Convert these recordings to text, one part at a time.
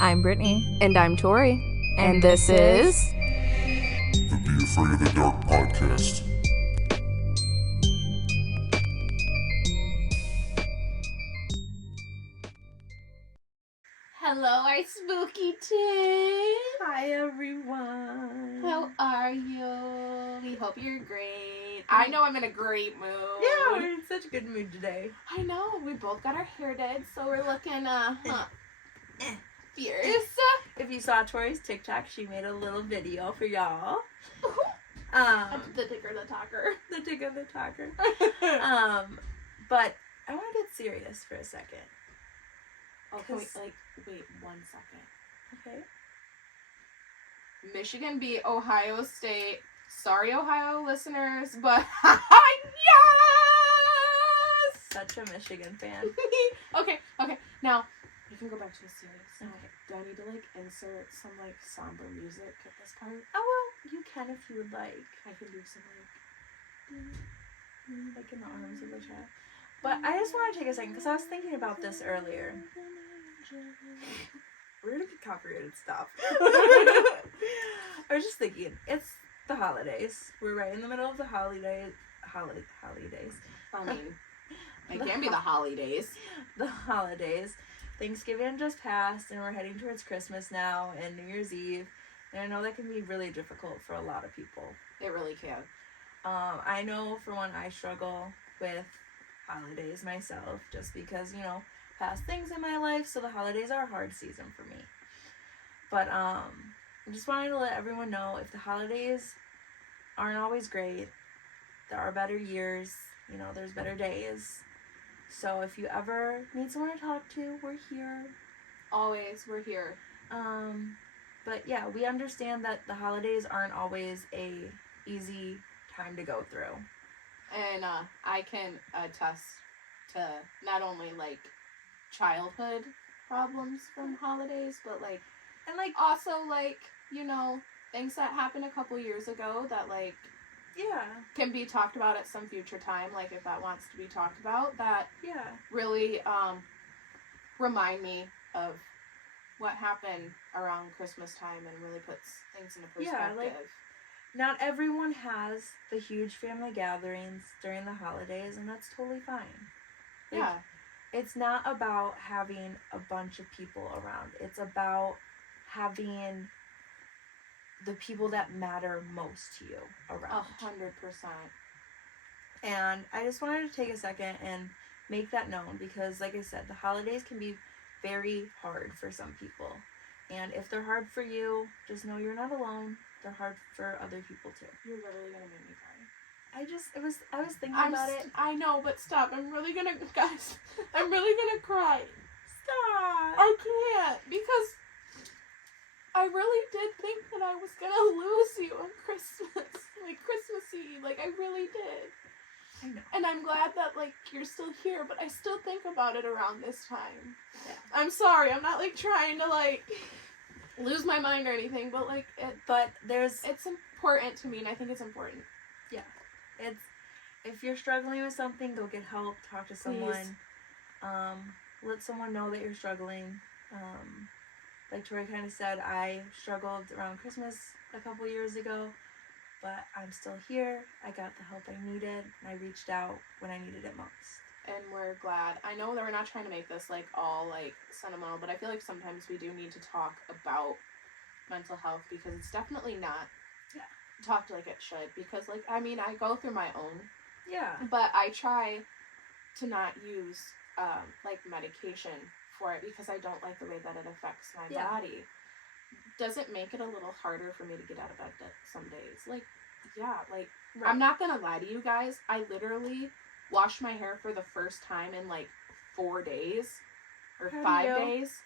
I'm Brittany. And I'm Tori. And this is... the Be Afraid of the Dark podcast. Hello, our spooky team. Hi, everyone. How are you? We hope you're great. I know I'm in a great mood. Yeah, we're in such a good mood today. I know. We both got our hair did, so we're looking, fierce. If you saw Tori's TikTok, she made a little video for y'all. The ticker, the talker. The ticker, the talker. But I want to get serious for a second. Okay, wait 1 second. Okay. Michigan beat Ohio State. Sorry, Ohio listeners, but yes! Such a Michigan fan. Okay. Now, we can go back to the serious. Okay. Do I need to, insert some, somber music at this part? Oh, well, you can if you would like. I can do some, Like in the arms of the child. But I just want to take a second, because I was thinking about this earlier. We're going to get copyrighted, stop. I was just thinking, it's the holidays. We're right in the middle of the holidays. I mean, it can be the holidays. The holidays. Thanksgiving just passed, and we're heading towards Christmas now, and New Year's Eve. And I know that can be really difficult for a lot of people. It really can. I know, for one, I struggle with holidays myself, just because, past things in my life, so the holidays are a hard season for me. But I just wanted to let everyone know, if the holidays aren't always great, there are better years, there's better days. So if you ever need someone to talk to, we're here. Always, we're here. But yeah, we understand that the holidays aren't always a easy time to go through. And I can attest to not only childhood problems from holidays, but also things that happened a couple years ago that yeah, can be talked about at some future time, if that wants to be talked about, that really remind me of what happened around Christmas time and really puts things into perspective. Not everyone has the huge family gatherings during the holidays, and that's totally fine. It's not about having a bunch of people around. It's about having the people that matter most to you around. 100%. And I just wanted to take a second and make that known, because like I said, the holidays can be very hard for some people. And if they're hard for you, just know you're not alone. They're hard for other people too. You're literally gonna make me cry. I was thinking about it. I know, but stop. I'm really gonna cry. Stop. I can't, because I really did think that I was gonna lose you on Christmas. Christmas Eve. I really did. I know. And I'm glad that, you're still here, but I still think about it around this time. Yeah. I'm sorry. I'm not, trying to, lose my mind or anything, but, it's important to me, and I think it's important. Yeah. If you're struggling with something, go get help, talk to someone. Let someone know that you're struggling. Like Tori kind of said, I struggled around Christmas a couple years ago, but I'm still here. I got the help I needed, and I reached out when I needed it most. And we're glad. I know that we're not trying to make this, all, sentimental, but I feel like sometimes we do need to talk about mental health, because it's definitely not talked like it should, because, I go through my own. Yeah. But I try to not use, medication for it, because I don't like the way that it affects my body. Does it make it a little harder for me to get out of bed some days? Right. I'm not gonna lie to you guys. I literally washed my hair for the first time in 4 days or 5 days,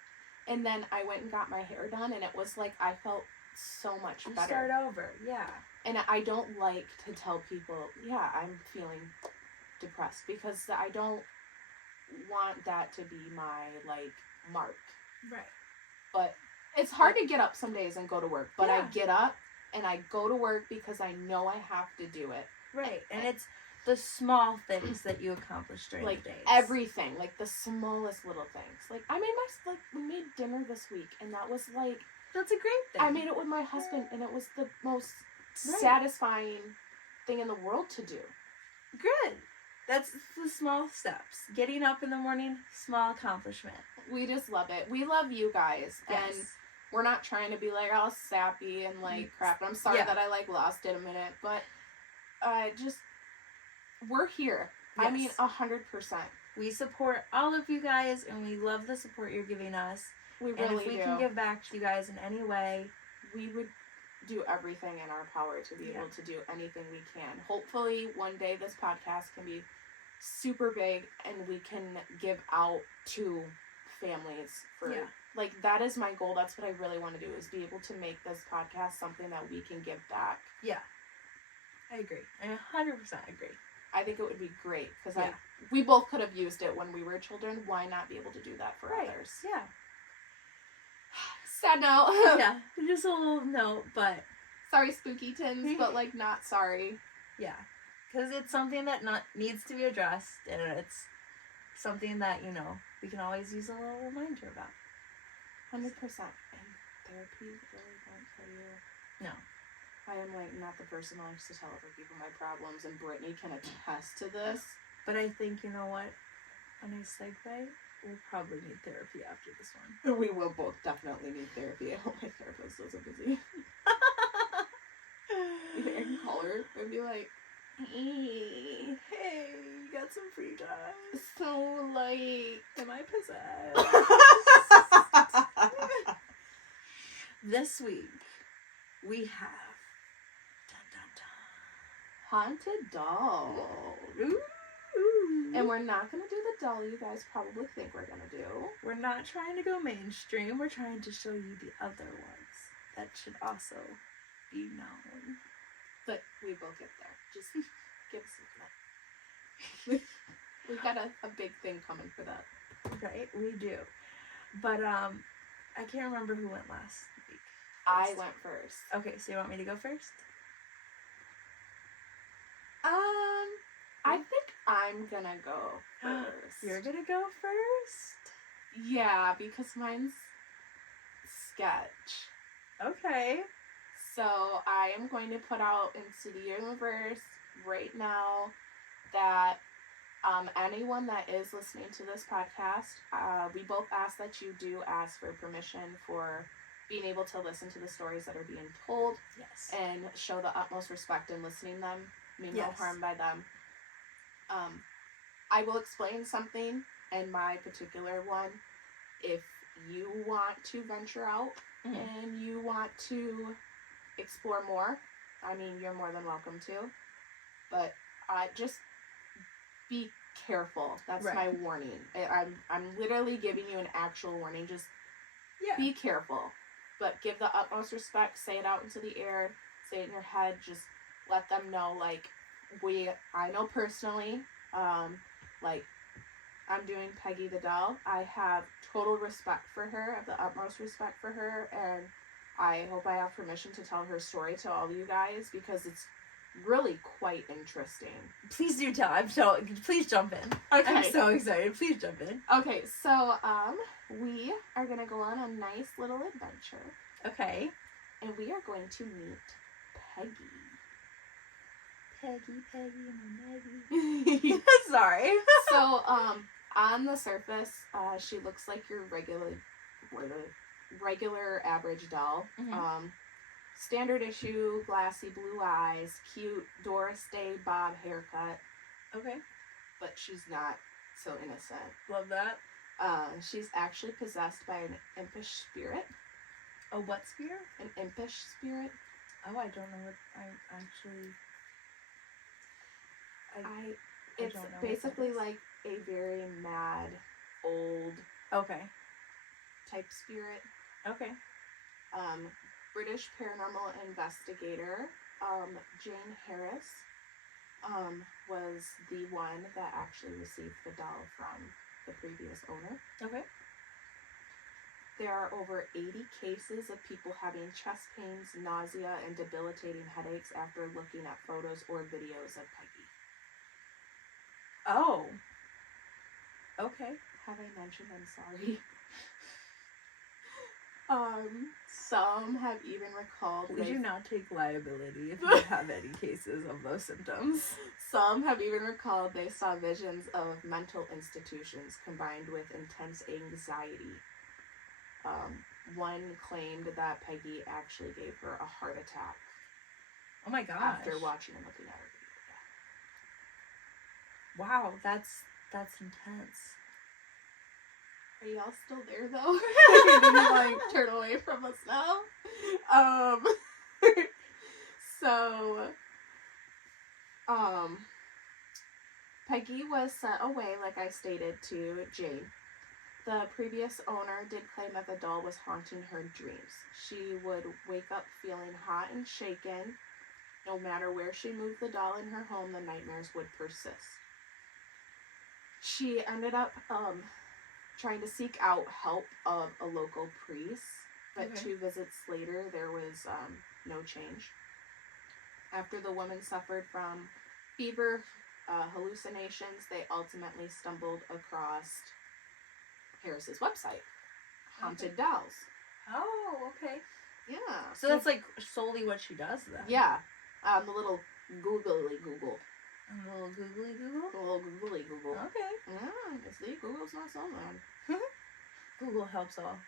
and then I went and got my hair done, and it was I felt so much better. Start over, yeah. And I don't like to tell people, I'm feeling depressed, because I don't want that to be my mark. Right. But it's hard to get up some days and go to work, but I get up and I go to work because I know I have to do it. Right. And the small things that you accomplish during like the days. everything, like the smallest little things. Like we made dinner this week, and that was like, that's a great thing. I made it with my husband, and it was the most Right. satisfying thing in the world to do. Good. That's the small steps. Getting up in the morning, small accomplishment. We just love it. We love you guys, and we're not trying to be like all sappy and like crap. I'm sorry that I like lost it a minute, but just we're here. Yes. I mean, 100%. We support all of you guys, and we love the support you're giving us. We really and if we can give back to you guys in any way, we would do everything in our power to be able to do anything we can. Hopefully, one day this podcast can be super big, and we can give out to families for like, that is my goal. That's what I really want to do, is be able to make this podcast something that we can give back. Yeah, I agree. I 100% agree. I think it would be great, because we both could have used it when we were children. Why not be able to do that for others? Yeah. Sad note. Yeah, just a little note, but sorry, Spooky Tins, but like, not sorry. Yeah, because it's something that needs to be addressed, and it's something that, you know, we can always use a little reminder about. 100%. And therapy really won't kill you. No. I am like not the person who likes to tell other people my problems, and Brittany can attest to this. But I think, you know what? A nice segue. We'll probably need therapy after this one. We will both definitely need therapy. I hope my therapist isn't busy. I can call her and be like, hey, you got some free time? So, like, am I possessed? This week, we have haunted doll. Ooh. And we're not going to do the doll you guys probably think we're going to do. We're not trying to go mainstream. We're trying to show you the other ones that should also be known. But we will get there. Just give us a minute. We've got a big thing coming for that. Right? We do. But, I can't remember who went last week. I went first. Okay, so you want me to go first? I think I'm gonna go first. You're gonna go first? Yeah, because mine's sketch. Okay. So I am going to put out into the universe right now that anyone that is listening to this podcast, we both ask that you do ask for permission for being able to listen to the stories that are being told. Yes. And show the utmost respect in listening them. Mean no harm by them. I will explain something in my particular one. If you want to venture out and you want to explore more, I mean, you're more than welcome to. But just be careful. That's my warning. I'm literally giving you an actual warning. Just be careful. But give the utmost respect. Say it out into the air. Say it in your head. Just let them know, like, I know personally, like, I'm doing Peggy the doll. I have total respect for her. I have the utmost respect for her, and I hope I have permission to tell her story to all of you guys, because it's really quite interesting. Please do tell. Please jump in. Okay. I'm so excited. Please jump in. Okay, so, we are gonna go on a nice little adventure. Okay. And we are going to meet Peggy. Peggy, Maggie. Sorry. So, on the surface, she looks like your regular average doll. Mm-hmm. Standard issue, glassy blue eyes, cute Doris Day bob haircut. Okay. But she's not so innocent. Love that. She's actually possessed by an impish spirit. A what spirit? An impish spirit. Oh, I don't know what I actually... It's basically like a very mad, old... Okay. type spirit. Okay. British paranormal investigator, Jane Harris, was the one that actually received the doll from the previous owner. Okay. There are over 80 cases of people having chest pains, nausea, and debilitating headaches after looking at photos or videos of Peggy. Oh. Okay. Have I mentioned I'm sorry? Some have even recalled We do not take liability if you have any cases of those symptoms. Some have even recalled they saw visions of mental institutions combined with intense anxiety. One claimed that Peggy actually gave her a heart attack. Oh my gosh. After watching and looking at her video. Wow, that's intense. Are y'all still there though? Did you like turn away from us now? Peggy was sent away, like I stated, to Jane. The previous owner did claim that the doll was haunting her dreams. She would wake up feeling hot and shaken. No matter where she moved the doll in her home, the nightmares would persist. She ended up trying to seek out help of a local priest, but 2 visits later, there was no change. After the woman suffered from fever, hallucinations, they ultimately stumbled across Harris's website, Haunted Dolls. Oh, okay. Yeah. So that's like solely what she does then. Yeah. The little googly Google. A little googly Google? A little googly Google. Okay. Yeah, see, Google's not so bad. Google helps all.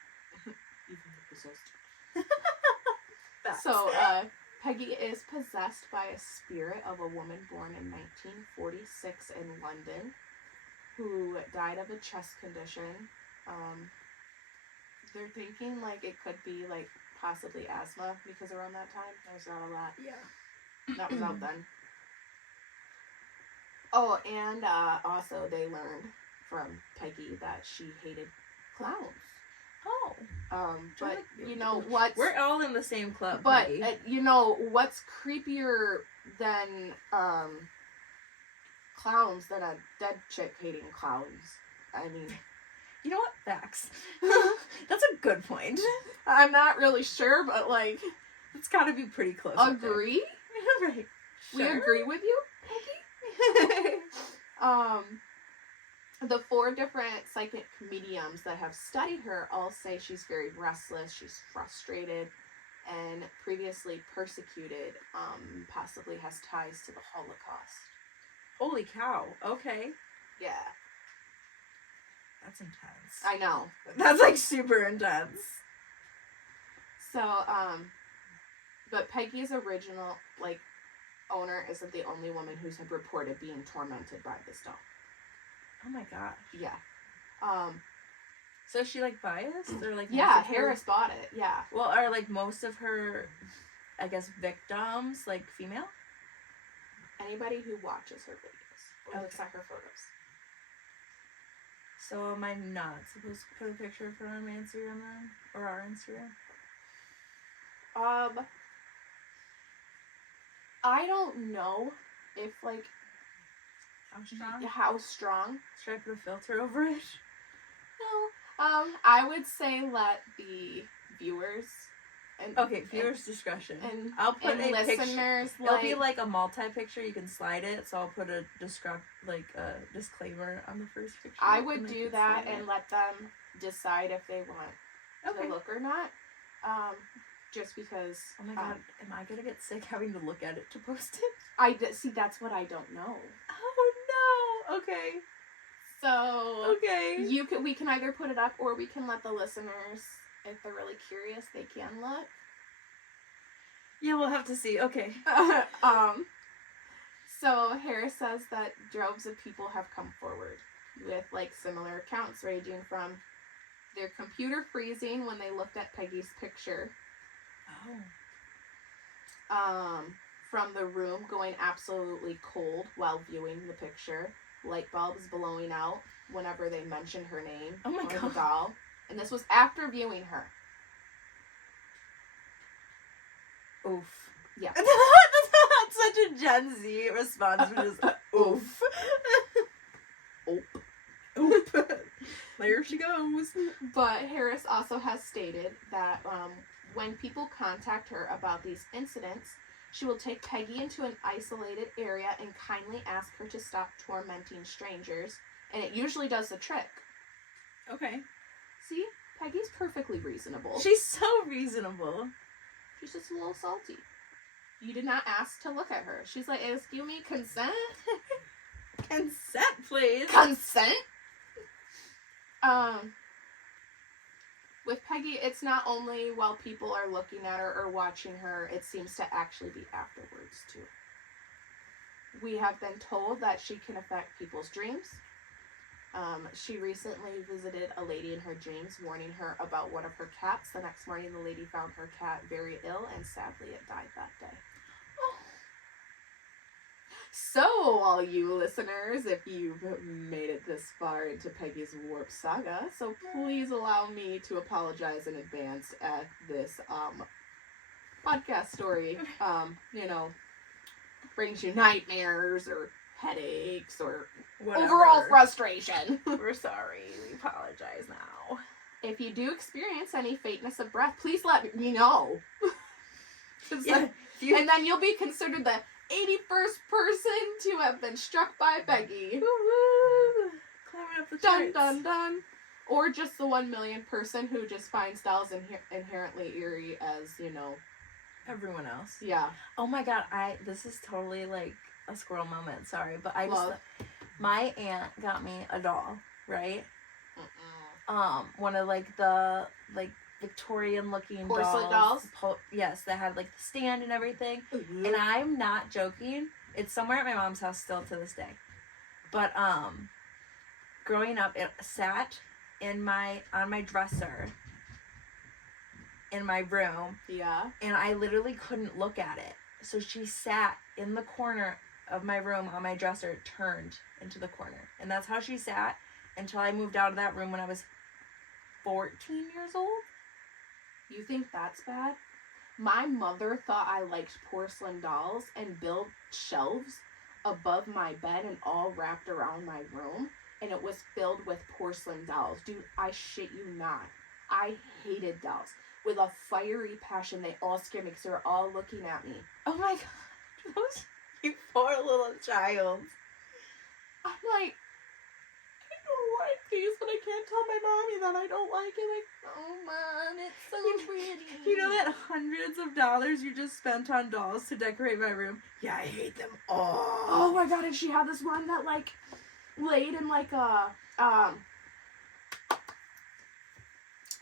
Even the possessed. So, Peggy is possessed by a spirit of a woman born in 1946 in London who died of a chest condition. They're thinking like it could be like possibly asthma because around that time there's not a lot. Yeah. That was out then. Oh, and also they learned from Peggy that she hated clowns. Oh. But you know what? We're all in the same club. But you know what's creepier than clowns than a dead chick hating clowns? I mean, you know what? Facts. That's a good point. I'm not really sure, but like, it's got to be pretty close. Agree? Right. We Sure. agree with you, Peggy? The 4 different psychic mediums that have studied her all say she's very restless, she's frustrated, and previously persecuted, possibly has ties to the Holocaust. Holy cow. Okay. Yeah. That's intense. I know. That's like super intense. So, but Peggy's original, like, owner isn't the only woman who's reported being tormented by this doll. Oh my gosh. Yeah. So is she like biased or like? Yeah, Harris bought it. Yeah. Well, are like most of her, I guess, victims like female? Anybody who watches her videos or looks at her photos. So am I not supposed to put a picture of her on my Instagram then, or our Instagram? I don't know if like how strong. Should I put a filter over it? No. I would say let the viewers and viewers' discretion. And I'll put and a listeners. picture. It'll be like a multi-picture. You can slide it, so I'll put a disclaimer on the first picture. I would do that and let them decide if they want to look or not. Just because. Oh my god, am I gonna get sick having to look at it to post it? See, that's what I don't know. Oh no. Okay. So okay. We can either put it up or we can let the listeners, if they're really curious, they can look. Yeah, we'll have to see. Okay. So Harris says that droves of people have come forward with like similar accounts ranging from their computer freezing when they looked at Peggy's picture. Oh. From the room going absolutely cold while viewing the picture. Light bulbs blowing out whenever they mention her name. Oh my god. The doll. And this was after viewing her. Oof. Yeah. That's such a Gen Z response. Which is oof. Oop. Oop. There she goes. But Harris also has stated that when people contact her about these incidents, She will take Peggy into an isolated area and kindly ask her to stop tormenting strangers, and it usually does the trick. Okay. See? Peggy's perfectly reasonable. She's so reasonable. She's just a little salty. You did not ask to look at her. She's like, excuse me, consent? Consent, please. Consent? With Peggy, it's not only while people are looking at her or watching her, it seems to actually be afterwards, too. We have been told that she can affect people's dreams. She recently visited a lady in her dreams, warning her about one of her cats. The next morning, the lady found her cat very ill, and sadly, it died that day. Oh. So, all you listeners, if you've made it this far into Peggy's Warp Saga, so please allow me to apologize in advance at this podcast story. Brings you nightmares or headaches or Whatever. overall frustration. We're sorry. We apologize now. If you do experience any faintness of breath, please let me know. Yeah, and then you'll be considered the 81st person to have been struck by Peggy. Woo-woo. Climbing up the charts. Dun dun dun. Or just the 1 millionth person who just finds dolls inherently eerie as, Everyone else. Yeah. Oh my god, this is totally like a squirrel moment, sorry, but my aunt got me a doll, right? One of the Victorian looking porcelain dolls. Yes, that had like the stand and everything. Mm-hmm. And I'm not joking. It's somewhere at my mom's house still to this day. But growing up, it sat on my dresser in my room. Yeah. And I literally couldn't look at it. So she sat in the corner of my room on my dresser, turned into the corner. And that's how she sat until I moved out of that room when I was 14 years old. You think that's bad? My mother thought I liked porcelain dolls and built shelves above my bed and all wrapped around my room. And it was filled with porcelain dolls. Dude, I shit you not. I hated dolls. With a fiery passion, they all scared me because they were all looking at me. Oh my god. You poor little child. I'm like, I don't like these, but I can't tell my mommy that I don't like it. Like, oh man, it's so pretty. You know that hundreds of dollars you just spent on dolls to decorate my room? Yeah, I hate them all. Oh my god, and she had this one that like laid in like a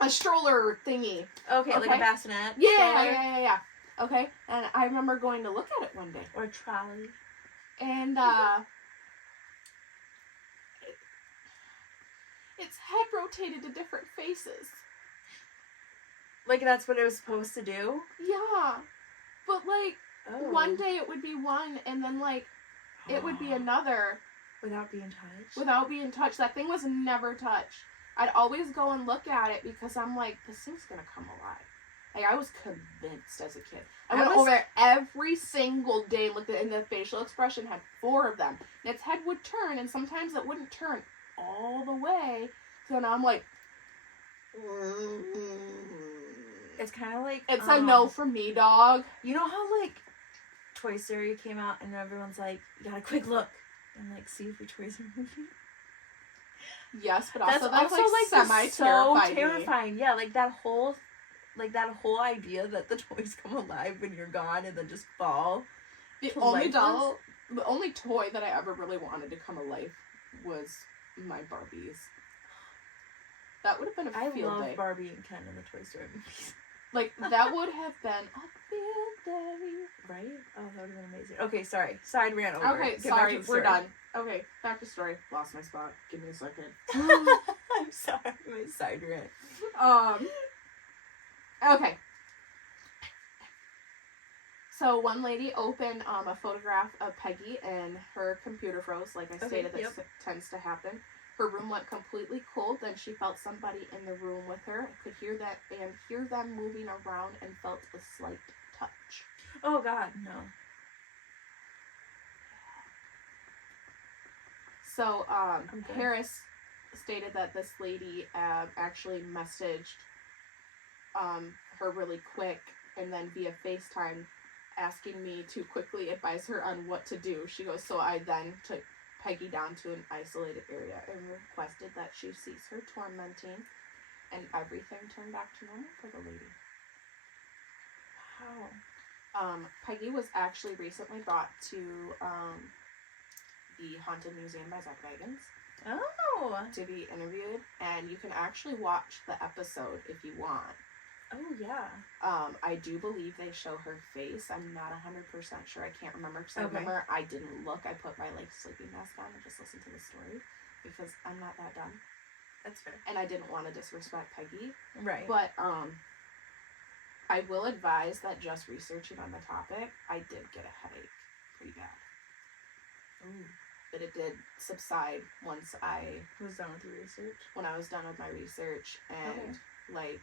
stroller thingy. Okay, like a bassinet. Yeah. Okay, and I remember going to look at it one day. Or a trolley. And its head rotated to different faces. Like that's what it was supposed to do? Yeah. But like, one day it would be one, and then like, it would be another. Without being touched? Without being touched. That thing was never touched. I'd always go and look at it because I'm like, this thing's gonna come alive. Like, I was convinced as a kid. I went over there every single day and looked at it, and the facial expression had 4 of them. And its head would turn, and sometimes it wouldn't turn all the way. So now I'm like, it's kind of like... It's a no from me, dog. You know how, like, Toy Story came out, and everyone's like, you gotta quick look, and, like, see if your toys are moving? Yes, but also that's also, like semi-terrifying. Yeah, like that whole idea that the toys come alive when you're gone and then just fall. The only toy that I ever really wanted to come alive was my Barbies. That would have been a field day. I love Barbie and Ken in the Toy Story movies. Like, that would have been a field day. Right? Oh, that would have been amazing. Okay, sorry. Side rant over. Okay, sorry. We're done. Okay, back to story. Lost my spot. Give me a second. I'm sorry. My side rant. Okay. So one lady opened a photograph of Peggy and her computer froze. Like I stated, that tends to happen. Her room went completely cold. Then she felt somebody in the room with her. Could hear them moving around and felt a slight touch. Oh God, no. So Harris stated that this lady actually messaged her really quick, and then via FaceTime asking me to quickly advise her on what to do. She goes, so I then took Peggy down to an isolated area and requested that she cease her tormenting, and everything turned back to normal for the lady. Wow. Peggy was actually recently brought to the Haunted Museum by Zach Bagans Oh. to be interviewed, and you can actually watch the episode if you want. Oh, yeah. I do believe they show her face. I'm not 100% sure. I can't remember, because I Okay. remember I didn't look. I put my sleeping mask on and just listened to the story because I'm not that dumb, That's fair. and I didn't want to disrespect Peggy. Right. But I will advise that just researching on the topic, I did get a headache pretty bad. Ooh. But it did subside once I Who's done with your research? when I was done with my research, and like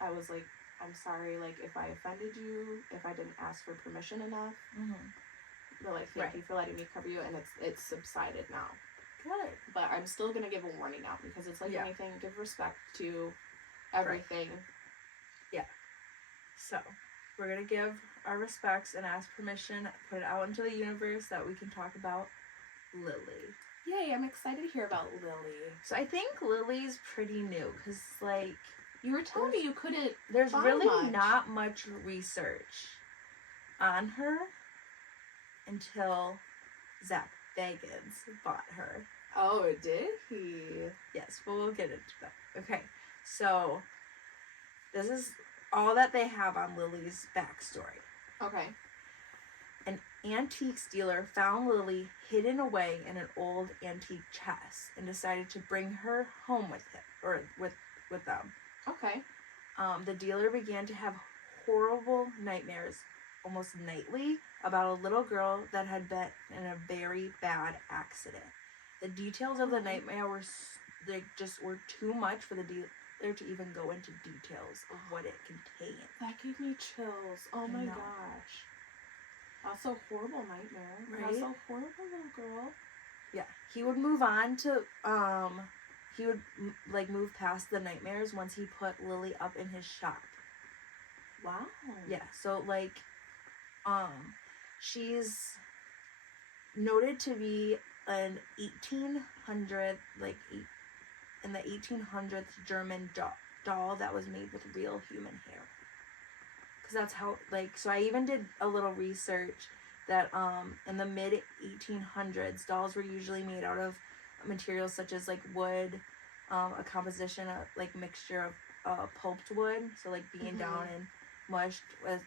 I was like, I'm sorry, like if I offended you, if I didn't ask for permission enough. Mm-hmm. But like, thank you for letting me cover you, and it's subsided now. Good. But I'm still gonna give a warning out, because it's like anything, give respect to everything. Yeah. So, we're gonna give our respects and ask permission, put it out into the universe that we can talk about Lily. Yay, I'm excited to hear about Lily. So I think Lily's pretty new, because like You were telling me you couldn't. there's find really much. not much research on her until Zach Bagans bought her. Oh, did he? Yes, but we'll get into that. Okay, so this is all that they have on Lily's backstory. Okay. An antiques dealer found Lily hidden away in an old antique chest and decided to bring her home with him, or with them. Okay. The dealer began to have horrible nightmares almost nightly about a little girl that had been in a very bad accident. The details of the nightmare were too much for the dealer to even go into details of what it contained. That gave me chills. Oh my know. gosh. Also, horrible nightmare. Right? Also, horrible little girl. Yeah, he would move on to move past the nightmares once he put Lily up in his shop. Wow. Yeah, so like she's noted to be an 1800 in the 1800s German doll that was made with real human hair. Cuz that's how so I even did a little research that in the mid 1800s dolls were usually made out of materials such as wood, a composition of mixture of pulped wood, so being down and mushed with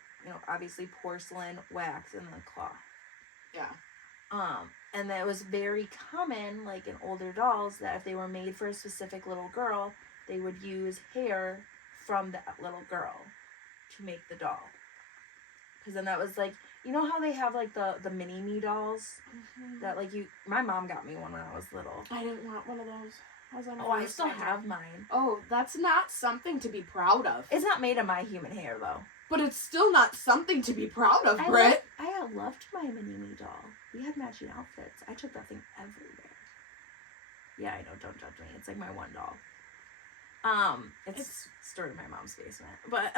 obviously porcelain, wax, and then cloth. Yeah. And that was very common in older dolls that if they were made for a specific little girl, they would use hair from that little girl to make the doll. Because then that was how they have the mini me dolls that my mom got me one when I was little. I didn't want one of those. I still have mine. Oh, that's not something to be proud of. It's not made of my human hair though. But it's still not something to be proud of, Britt. I loved my mini me doll. We had matching outfits. I took that thing everywhere. Yeah, I know. Don't judge me. It's my one doll. It's stored in my mom's basement. But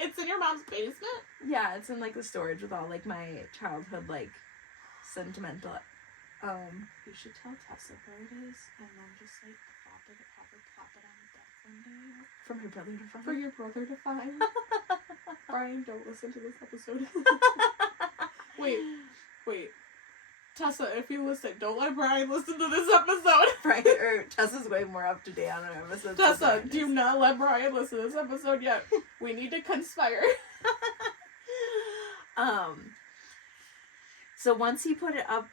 It's in your mom's basement? yeah, it's in the storage with all my childhood sentimental. You should tell Tessa where it is, and then just have her plop it on the deck one day. From her brother to find. For your brother to find. Brian, don't listen to this episode. Wait. Tessa, if you listen, don't let Brian listen to this episode. Right, or Tessa's way more up to date on our episodes. Tessa, do not let Brian listen to this episode yet. We need to conspire. So once he put it up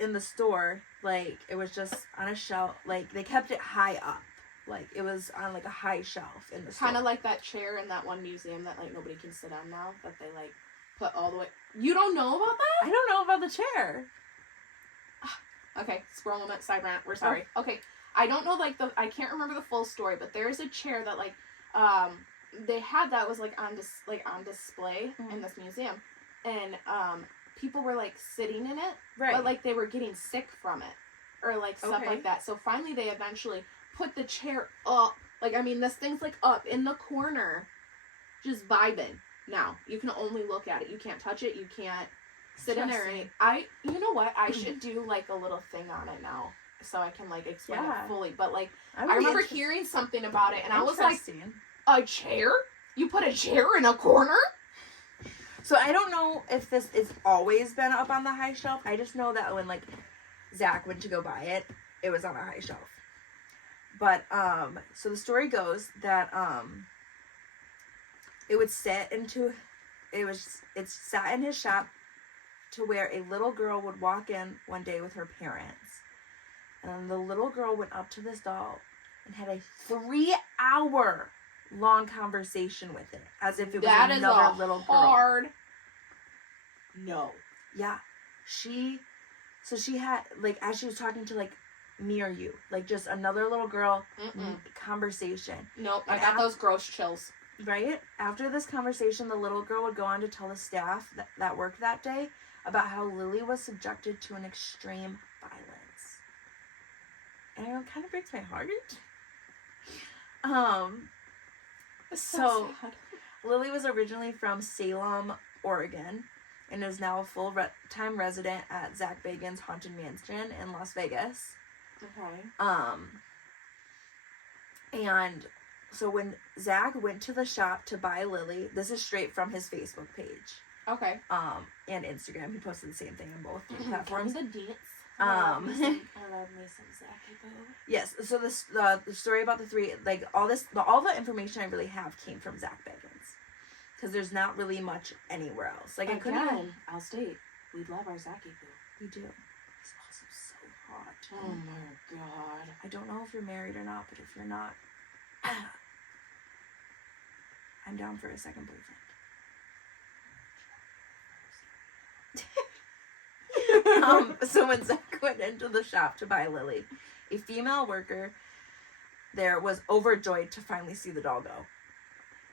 in the store, it was just on a shelf. They kept it high up. It was on a high shelf in the store. Kind of like that chair in that one museum that nobody can sit on now, that they put all the way. You don't know about that? I don't know about the chair. Okay, squirrel moment, side rant. We're sorry. Oh. Okay, I don't know I can't remember the full story, but there's a chair that they had that was on display in this museum, and people were sitting in it, right? But they were getting sick from it, or stuff like that. So finally, they eventually put the chair up. This thing's up in the corner, just vibing. now. You can only look at it. You can't touch it. You can't sit in there. Interesting. You know what? I should do, like, a little thing on it now so I can, like, explain it fully. But, like, I remember hearing something about it, and I was like, a chair? You put a chair in a corner? So I don't know if this has always been up on the high shelf. I just know that when, like, Zach went to go buy it, it was on a high shelf. But, so the story goes that, it sat in his shop to where a little girl would walk in one day with her parents. And then the little girl went up to this doll and had a 3-hour long conversation with it, as if it was another little girl. Hard no. Yeah. She had, like, as she was talking to, like, me or you, like, just another little girl conversation. Nope, I got those gross chills. Right? After this conversation, the little girl would go on to tell the staff that worked that day about how Lily was subjected to an extreme violence. And it kind of breaks my heart. So sad. Lily was originally from Salem, Oregon, and is now a full-time resident at Zach Bagans' Haunted Mansion in Las Vegas. Okay. And so when Zach went to the shop to buy Lily, this is straight from his Facebook page. Okay. And Instagram. He posted the same thing on both platforms. The dance. I love me some Zachy Boo. Yes. So this the story about the three, like all the information I really have came from Zach Bagans, because there's not really much anywhere else. Like I couldn't. I'll state, we love our Zachy Boo. We do. He's also so hot. Oh my god. I don't know if you're married or not, but if you're not, I'm down for a second boyfriend. So when Zach went into the shop to buy Lily, a female worker there was overjoyed to finally see the doll go.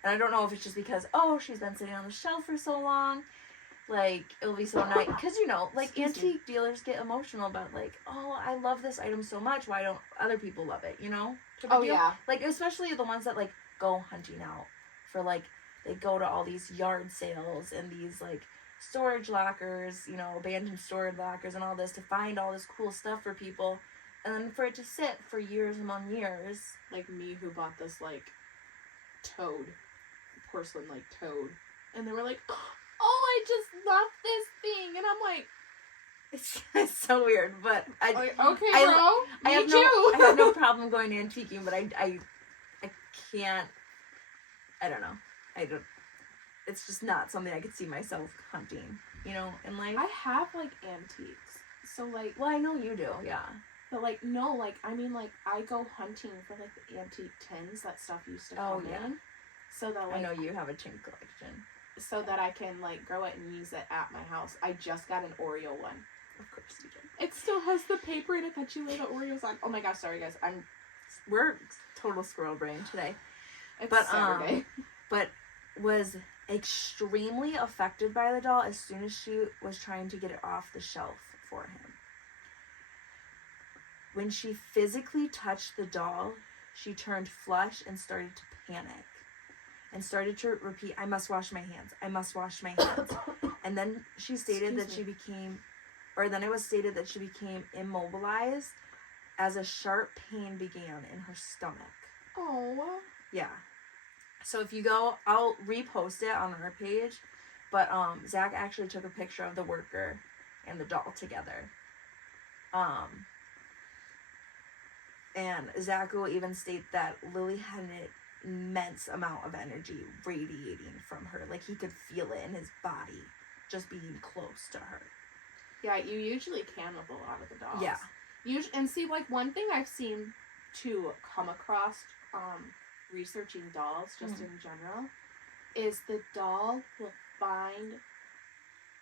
And I don't know if it's just because, she's been sitting on the shelf for so long, like, it'll be so nice, because, like, antique dealers get emotional about, like, I love this item so much, why don't other people love it, type of deal. Yeah. Like, especially the ones that, like, go hunting out for, like, they go to all these yard sales and these, like, storage lockers, abandoned storage lockers and all this to find all this cool stuff for people, and then for it to sit for years among years. Like me, who bought this, like, porcelain, like, toad, and they were like, I just love this thing, and I'm like, it's so weird, but okay, bro, I have no problem going antiquing, but I can't, I don't know, it's just not something I could see myself hunting, in life. I have, like, antiques, so, like... Well, I know you do, yeah. But, like, no, like, I mean, like, I go hunting for, like, the antique tins that stuff used to come in. So that, like... I know you have a tin collection. So that I can, like, grow it and use it at my house. I just got an Oreo one. Of course you did. It still has the paper in it that you lay the Oreos on. Oh my gosh, sorry, guys. We're total squirrel brain today. It's Saturday. But was extremely affected by the doll as soon as she was trying to get it off the shelf for him. When she physically touched the doll, she turned flush and started to panic and started to repeat, I must wash my hands. I must wash my hands. And then she stated it was stated that she became immobilized as a sharp pain began in her stomach. Oh. Yeah. So if you go, I'll repost it on our page, but Zach actually took a picture of the worker and the doll together. And Zach will even state that Lily had an immense amount of energy radiating from her. Like, he could feel it in his body, just being close to her. Yeah, you usually can with a lot of the dolls. Yeah. And see, like, one thing I've seen to come across, researching dolls, just in general, is the doll will find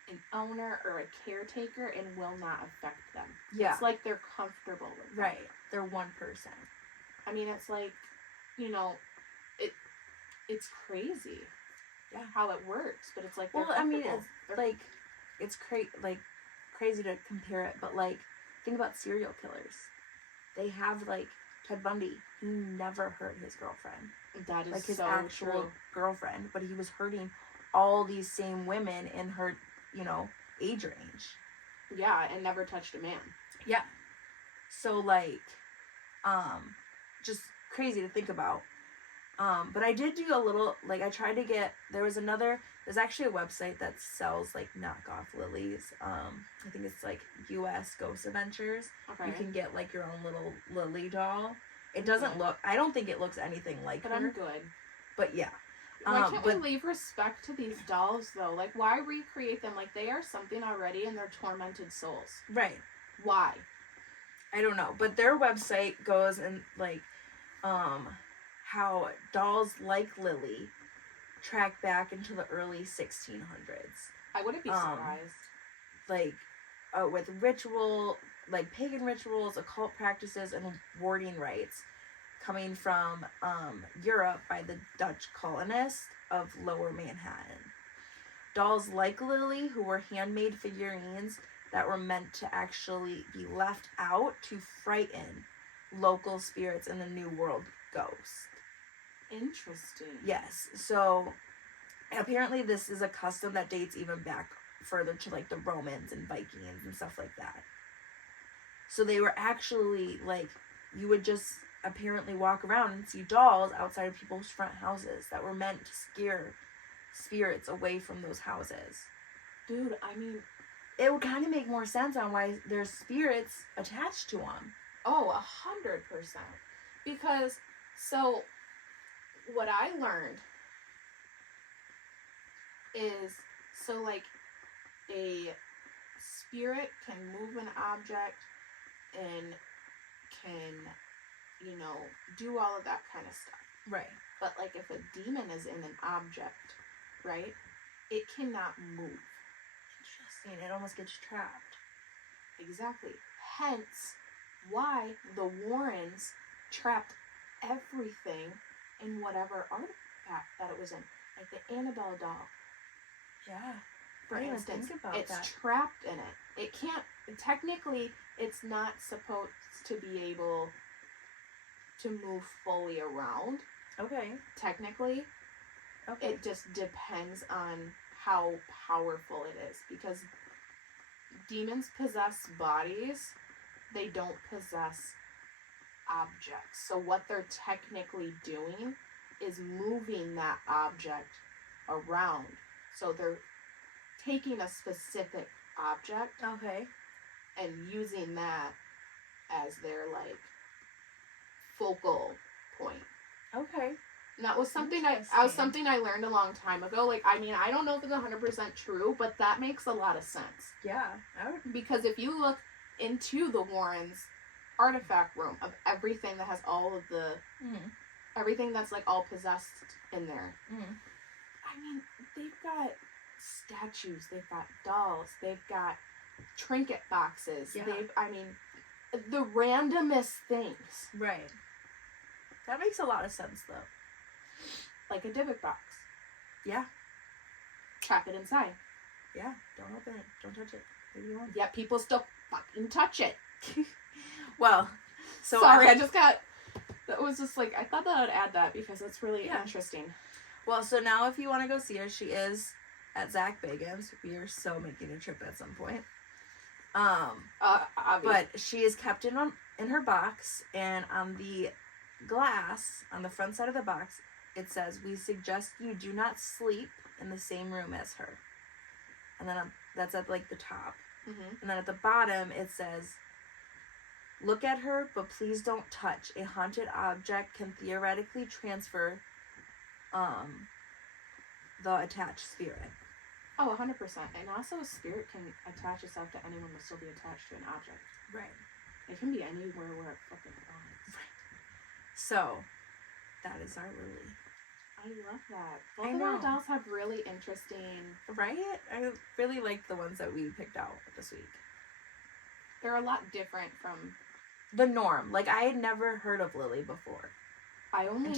an owner or a caretaker and will not affect them. Yeah. It's like they're comfortable with them. Right. They're one person. I mean, it's like, it's crazy. Yeah. How it works, but it's like, well, I mean, it's crazy to compare it, but, like, think about serial killers. They have, like, Ted Bundy, he never hurt his girlfriend. That is like his so actual true. girlfriend, but he was hurting all these same women in her, you know, age range. Yeah, and never touched a man. Yeah. So, like, just crazy to think about. But I did do a little, like, I tried to get, there's actually a website that sells, like, knockoff lilies. I think it's, like, US Ghost Adventures. Okay. You can get, like, your own little lily doll. It doesn't look, I don't think it looks anything like but her. I'm good. But, yeah. Why can't we leave respect to these dolls, though? Like, why recreate them? Like, they are something already and they're tormented souls. Right. Why? I don't know. But their website goes and, like, how dolls like Lily track back into the early 1600s. I wouldn't be surprised. Like, with pagan rituals, occult practices, and warding rites coming from Europe by the Dutch colonists of Lower Manhattan. Dolls like Lily, who were handmade figurines that were meant to actually be left out to frighten local spirits in the New World ghost. Interesting. Yes. So apparently this is a custom that dates even back further to, like, the Romans and Vikings and stuff like that. So they were actually, like, you would just apparently walk around and see dolls outside of people's front houses that were meant to scare spirits away from those houses. Dude, I mean, it would kind of make more sense on why there's spirits attached to them. Oh, 100%. Because, so, what I learned is, so, like, a spirit can move an object and can, you know, do all of that kind of stuff. Right. But, like, if a demon is in an object, right, it cannot move. Interesting. It almost gets trapped. Exactly. Hence, why the Warrens trapped everything in whatever artifact that it was in. Like the Annabelle doll. Yeah. For I didn't instance, think about it's that. trapped in it. It can't, technically, it's not supposed to be able to move fully around. Okay. Technically. Okay. It just depends on how powerful it is. Because demons possess bodies. They don't possess objects. So what they're technically doing is moving that object around. So they're taking a specific object Okay. and using that as their, like, focal point. Okay. And that was something I learned a long time ago. Like, I mean, I don't know if it's 100% true, but that makes a lot of sense. Yeah. I would. Because if you look into the Warrens' artifact room of everything that has all of the everything that's, like, all possessed in there, I mean, they've got statues, they've got dolls, they've got trinket boxes, Yeah. I mean, the randomest things. Right. That makes a lot of sense, though. Like a Dybbuk box. Yeah. Trap it inside. Yeah. Don't open it. Don't touch it. Leave it alone. Yet people still fucking touch it. Well, so sorry, that was just like, I thought that I'd add that because it's really interesting. Well, so now if you want to go see her, she is at Zach Bagans. We are so making a trip at some point. But she is kept in her box, and on the glass on the front side of the box it says, "We suggest you do not sleep in the same room as her." And then that's at, like, the top. And then at the bottom it says, "Look at her, but please don't touch. A haunted object can theoretically transfer the attached spirit." Oh, 100%. And also a spirit can attach itself to anyone but still be attached to an object. Right. It can be anywhere where it fucking belongs. Right. So, that is our Lily. I love that. Both of our dolls have really interesting... Right? I really like the ones that we picked out this week. They're a lot different from... the norm. Like, I had never heard of Lily before. I only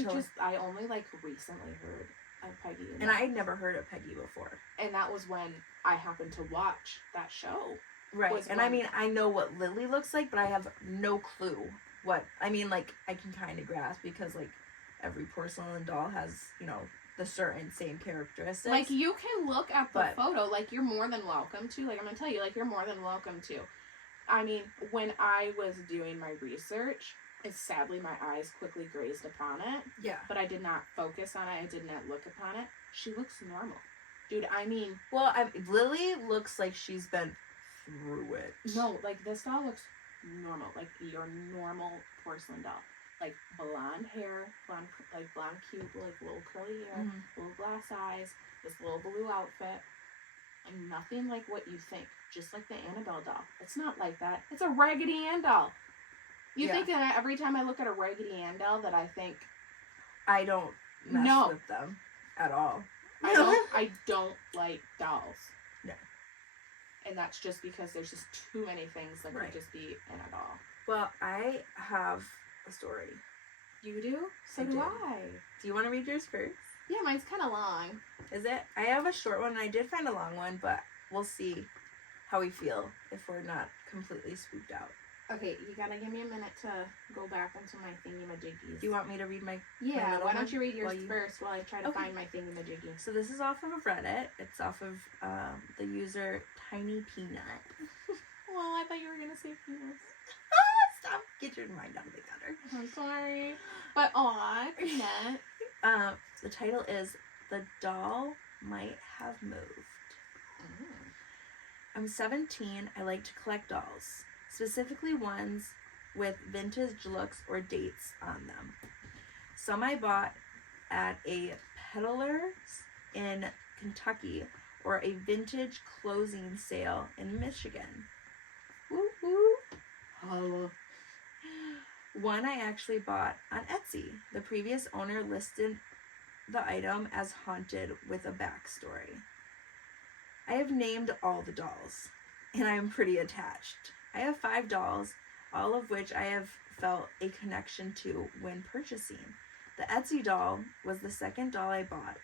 like recently heard of Peggy. And I had never heard of Peggy before. And that was when I happened to watch that show. Right. And I mean, I know what Lily looks like, but I have no clue what... I mean, like, I can kind of grasp because, like, every porcelain doll has, you know, the certain same characteristics. Like, you can look at the But- photo, like, you're more than welcome to. Like, I'm gonna tell you, like, you're more than welcome to. I mean, when I was doing my research, sadly my eyes quickly grazed upon it, Yeah. but I did not focus on it. I did not look upon it. She looks normal. Dude, I mean, Well, Lily looks like she's been through it. no, like, this doll looks normal. Like, your normal porcelain doll. Like, blonde hair, blonde cute, like, little curly hair, Mhm. little glass eyes, this little blue outfit. And nothing like what you think. Just like the Annabelle doll. It's not like that. It's a Raggedy Ann doll. You Yeah. think that every time I look at a Raggedy Ann doll that I think, I don't mess No. with them at all. I don't like dolls. No. And that's just because there's just too many things that Right. could just be in a doll. Well, I have a story. You do? So I do do. I. Do you want to read yours first? Yeah, mine's kind of long. Is it? I have a short one, and I did find a long one, but we'll see how we feel if we're not completely spooked out. Okay, you gotta give me a minute to go back into my thingy-majiggies. Do you want me to read my... Yeah, little why don't one you read yours while you- first while I try to Okay. find my thingy-majiggy? So this is off of Reddit. It's off of the user Tiny Peanut. Well, I thought you were gonna say penis. Stop. Get your mind out of the gutter. I'm sorry. But aw, peanut. The title is The Doll Might Have Moved. I'm 17. I like to collect dolls, specifically ones with vintage looks or dates on them. Some I bought at a peddler's in Kentucky or a vintage closing sale in Michigan. Woo woo. Holla. One I actually bought on Etsy. The previous owner listed the item as haunted with a backstory. I have named all the dolls, and I am pretty attached. I have 5 dolls, all of which I have felt a connection to when purchasing. The Etsy doll was the second doll I bought.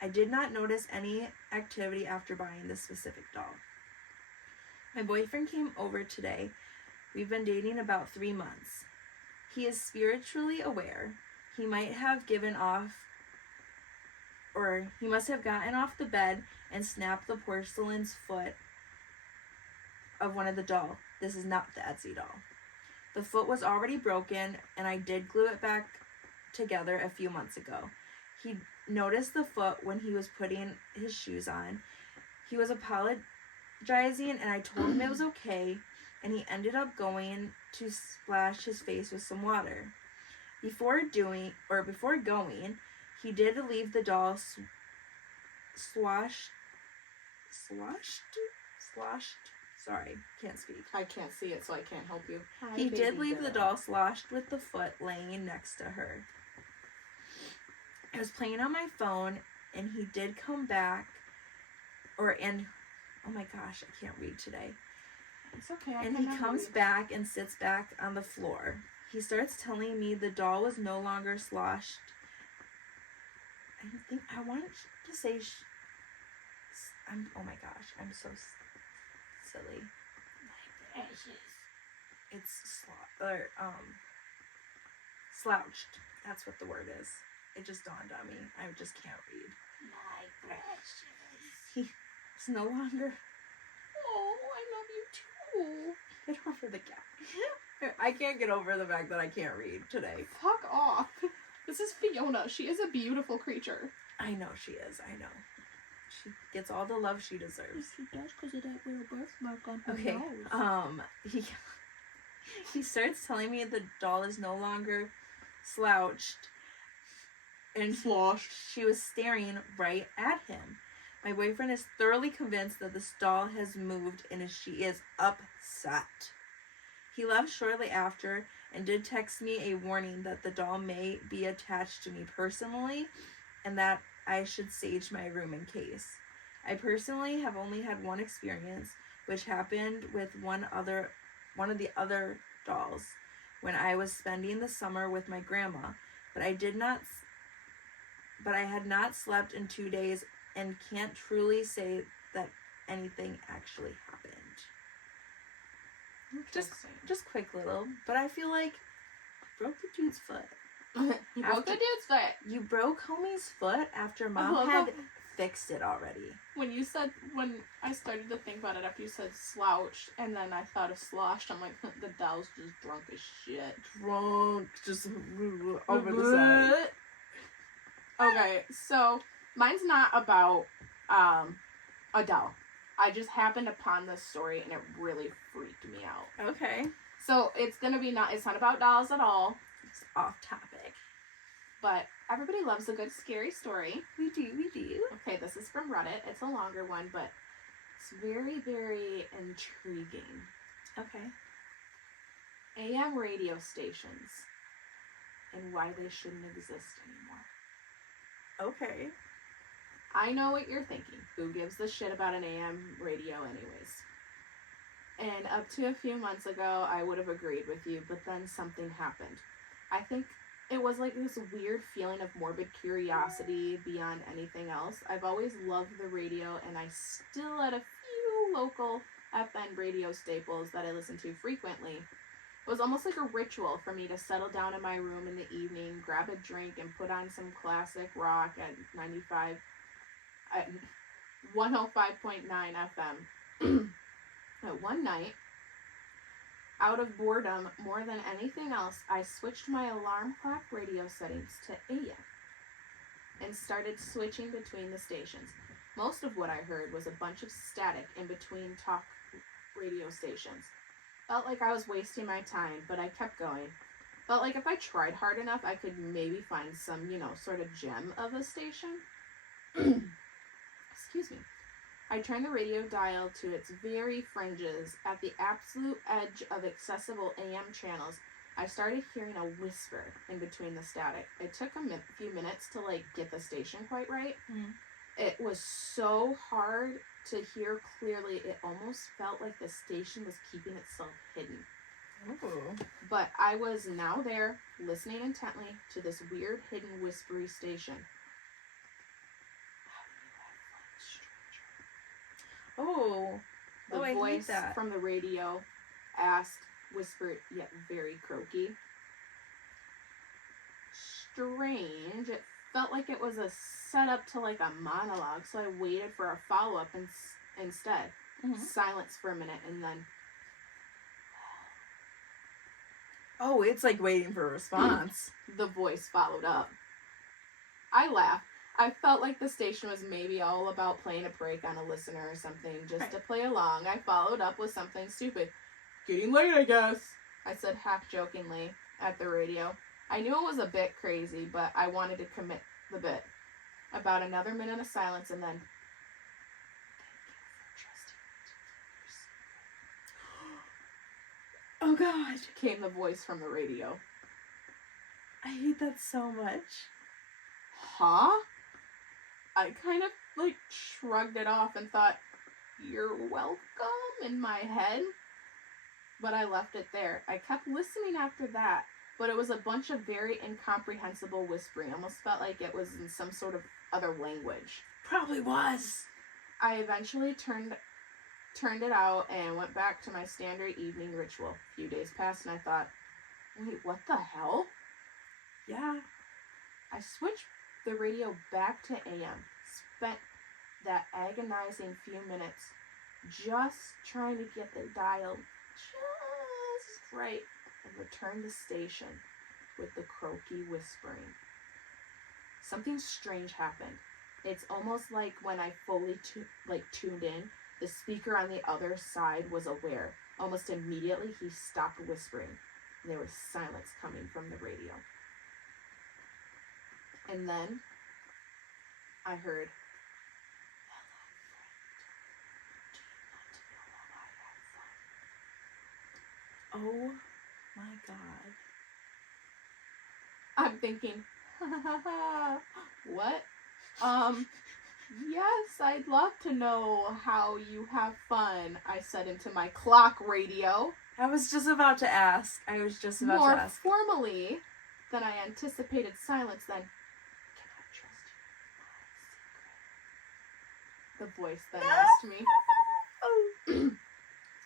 I did not notice any activity after buying this specific doll. My boyfriend came over today. We've been dating about 3 months. He is spiritually aware. He might have he must have gotten off the bed and snapped the porcelain's foot of one of the doll. This is not the Etsy doll. The foot was already broken, and I did glue it back together a few months ago. He noticed the foot when he was putting his shoes on. He was apologizing, and I told him it was okay, and he ended up going to splash his face with some water. Before going, he did leave the doll sloshed. Sorry, can't speak. I can't see it, so I can't help you. Hi, He did baby leave the girl. doll sloshed with the foot laying next to her. I was playing on my phone, and he did come back, oh my gosh, I can't read today. It's okay. And he comes back and sits back on the floor. He starts telling me the doll was no longer sloshed. I want to say, oh my gosh, I'm so silly. It's slouched. That's what the word is. It just dawned on me. I just can't read. My precious. He's no longer. Oh, I love you too. Get over the cat. I can't get over the fact that I can't read today. Fuck off. This is Fiona. She is a beautiful creature. I know she is. I know. She gets all the love she deserves. She does because of that little birthmark on her Okay. nose. He starts telling me the doll is no longer slouched, and she was staring right at him. My boyfriend is thoroughly convinced that this doll has moved, and she is upset. He left shortly after and did text me a warning that the doll may be attached to me personally, and that I should sage my room in case. I personally have only had one experience, which happened with one of the other dolls when I was spending the summer with my grandma, but I had not slept in 2 days and can't truly say that anything actually happened. Just quick little, but I feel like broke the dude's foot. You broke the dude's foot. You broke homie's foot after I mom love had that. fixed it already. When I started to think about it after you said slouched, and then I thought of sloshed, I'm like, the doll's just drunk as shit. Drunk, just over the side. Okay, so mine's not about a doll. I just happened upon this story and it really freaked me out. Okay. So it's not about dolls at all. It's off topic. But everybody loves a good scary story. We do. Okay, this is from Reddit. It's a longer one, but it's very, very intriguing. Okay. AM radio stations and why they shouldn't exist anymore. Okay. I know what you're thinking. Who gives a shit about an AM radio anyways? And up to a few months ago, I would have agreed with you, but then something happened. I think it was like this weird feeling of morbid curiosity beyond anything else. I've always loved the radio, and I still had a few local FM radio staples that I listen to frequently. It was almost like a ritual for me to settle down in my room in the evening, grab a drink, and put on some classic rock at 105.9 FM. One night, out of boredom more than anything else, I switched my alarm clock radio settings to AM and started switching between the stations. Most of what I heard was a bunch of static in between talk radio stations. Felt like I was wasting my time, but I kept going. Felt like if I tried hard enough, I could maybe find some, sort of gem of a station. Excuse me. I turned the radio dial to its very fringes. At the absolute edge of accessible AM channels, I started hearing a whisper in between the static. It took a few minutes to, get the station quite right. Mm. It was so hard to hear clearly, it almost felt like the station was keeping itself hidden. Ooh. But I was now there, listening intently to this weird, hidden, whispery station. Oh. The I hate voice that. from the radio asked, whispered, yet very croaky. Strange. It felt like it was a setup to a monologue, so I waited for a follow-up instead. Mm-hmm. Silence for a minute, and then... Oh, it's like waiting for a response. The voice followed up. I laughed. I felt like the station was maybe all about playing a prank on a listener or something, just to play along. I followed up with something stupid. Getting late, I guess, I said half-jokingly at the radio. I knew it was a bit crazy, but I wanted to commit the bit. About another minute of silence, and then... Oh, God. Came the voice from the radio. I hate that so much. Huh? I kind of, shrugged it off and thought, you're welcome, in my head. But I left it there. I kept listening after that, but it was a bunch of very incomprehensible whispering. Almost felt like it was in some sort of other language. Probably was. I eventually turned it out and went back to my standard evening ritual. A few days passed and I thought, wait, what the hell? Yeah. I switched the radio back to AM. Spent that agonizing few minutes just trying to get the dial just right and returned the station with the croaky whispering. Something strange happened. It's almost like when I fully tuned in, the speaker on the other side was aware. Almost immediately, he stopped whispering. And there was silence coming from the radio. And then, I heard, Oh my God. I'm thinking, what? Yes, I'd love to know how you have fun, I said into my clock radio. I was just about to ask. More formally than I anticipated silence, then, can I trust you with my secret? The voice then asked me.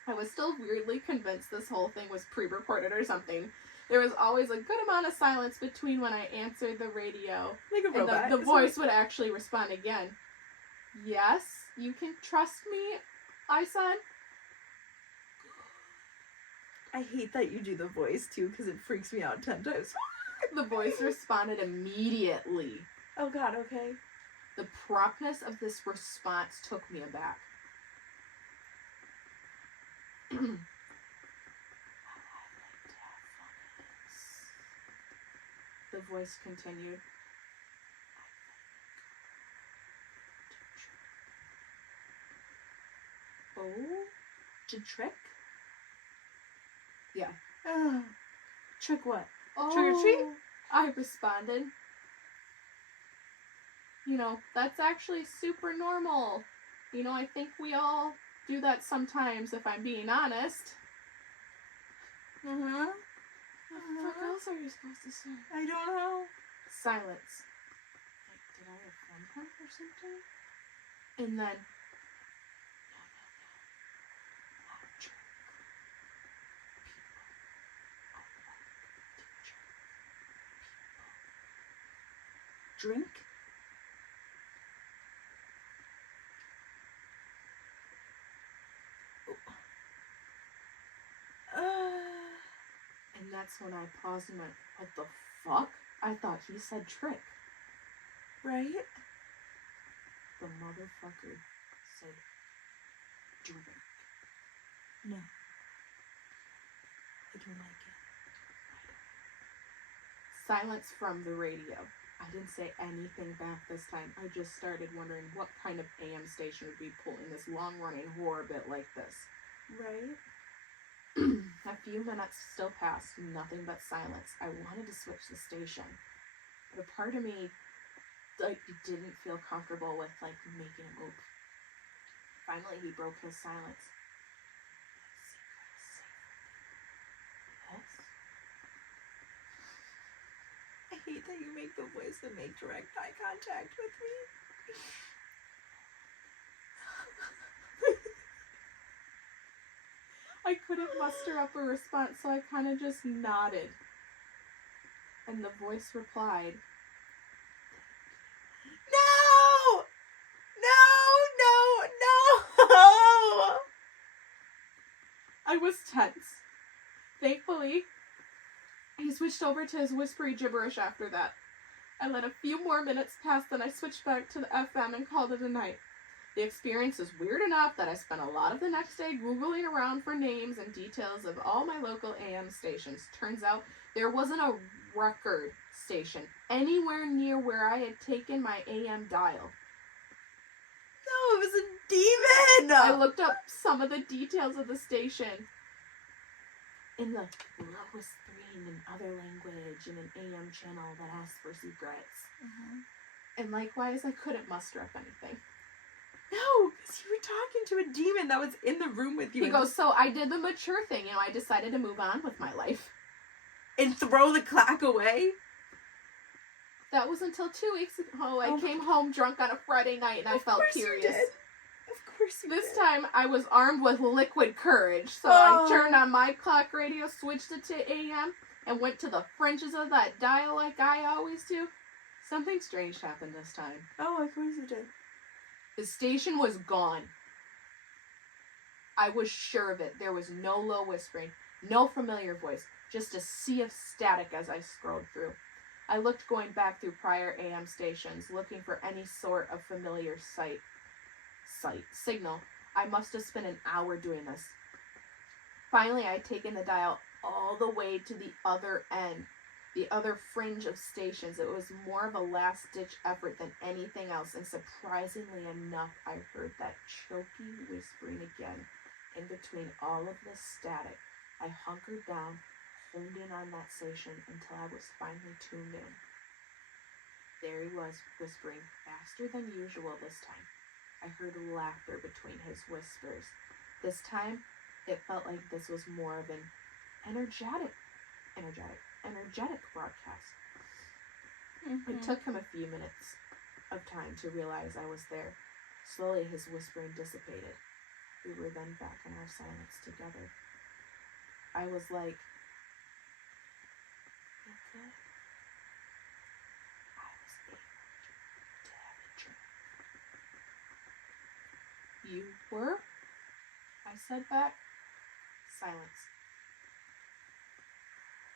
I was still weirdly convinced this whole thing was pre-recorded or something. there was always a good amount of silence between when I answered the radio Like a robot. and the voice would actually respond again. Yes, you can trust me, I said. I hate that you do the voice too, because it freaks me out 10 times. The voice responded immediately. Oh God, okay. The promptness of this response took me aback. The voice continued. Oh, to trick? Yeah. Trick what? Oh, Trick or treat? I responded. You know, that's actually super normal. You know, I think we all do that sometimes, if I'm being honest. Uh-huh. What else are you supposed to say? I don't know. Silence. Like, did I offend her or something? And then, no, not trick. People. I like to trick people. Drink? And that's when I paused and went, what the fuck? I thought he said trick. Right? The motherfucker said drink. No. I don't like it. Silence from the radio. I didn't say anything back this time. I just started wondering what kind of AM station would be pulling this long-running horror bit like this. Right? A few minutes still passed, nothing but silence. I wanted to switch the station, but a part of me didn't feel comfortable with making a move. Finally, he broke his silence. Yes. I hate that you make the voice and make direct eye contact with me. I couldn't muster up a response, so I kind of just nodded. And the voice replied, No! No! I was tense. Thankfully, he switched over to his whispery gibberish after that. I let a few more minutes pass, then I switched back to the FM and called it a night. The experience is weird enough that I spent a lot of the next day Googling around for names and details of all my local AM stations. Turns out there wasn't a record station anywhere near where I had taken my AM dial. No, it was a demon! I looked up some of the details of the station. In the low whispering in other language in an AM channel that asked for secrets. Uh-huh. And likewise, I couldn't muster up anything. No, because you were talking to a demon that was in the room with you. He goes, so I did the mature thing, I decided to move on with my life. And throw the clock away? That was until 2 weeks ago. I came home drunk on a Friday night and I felt curious. You did. Of course you This did. time I was armed with liquid courage, so I turned on my clock radio, switched it to AM, and went to the fringes of that dial like I always do. Something strange happened this time. Oh, of course you did. The station was gone. I was sure of it. There was no low whispering, no familiar voice, just a sea of static as I scrolled through. I looked going back through prior AM stations, looking for any sort of familiar signal. I must have spent an hour doing this. Finally, I had taken the dial all the way to the other end, the other fringe of stations. It was more of a last-ditch effort than anything else, and surprisingly enough, I heard that choky whispering again in between all of this static. I hunkered down, honed in on that station until I was finally tuned in. There he was, whispering faster than usual this time. I heard laughter between his whispers. This time, it felt like this was more of an energetic broadcast. Mm-hmm. It took him a few minutes of time to realize I was there. Slowly, his whispering dissipated. We were then back in our silence together. I was like, it, I was able to have a dream. You were? I said back. Silence.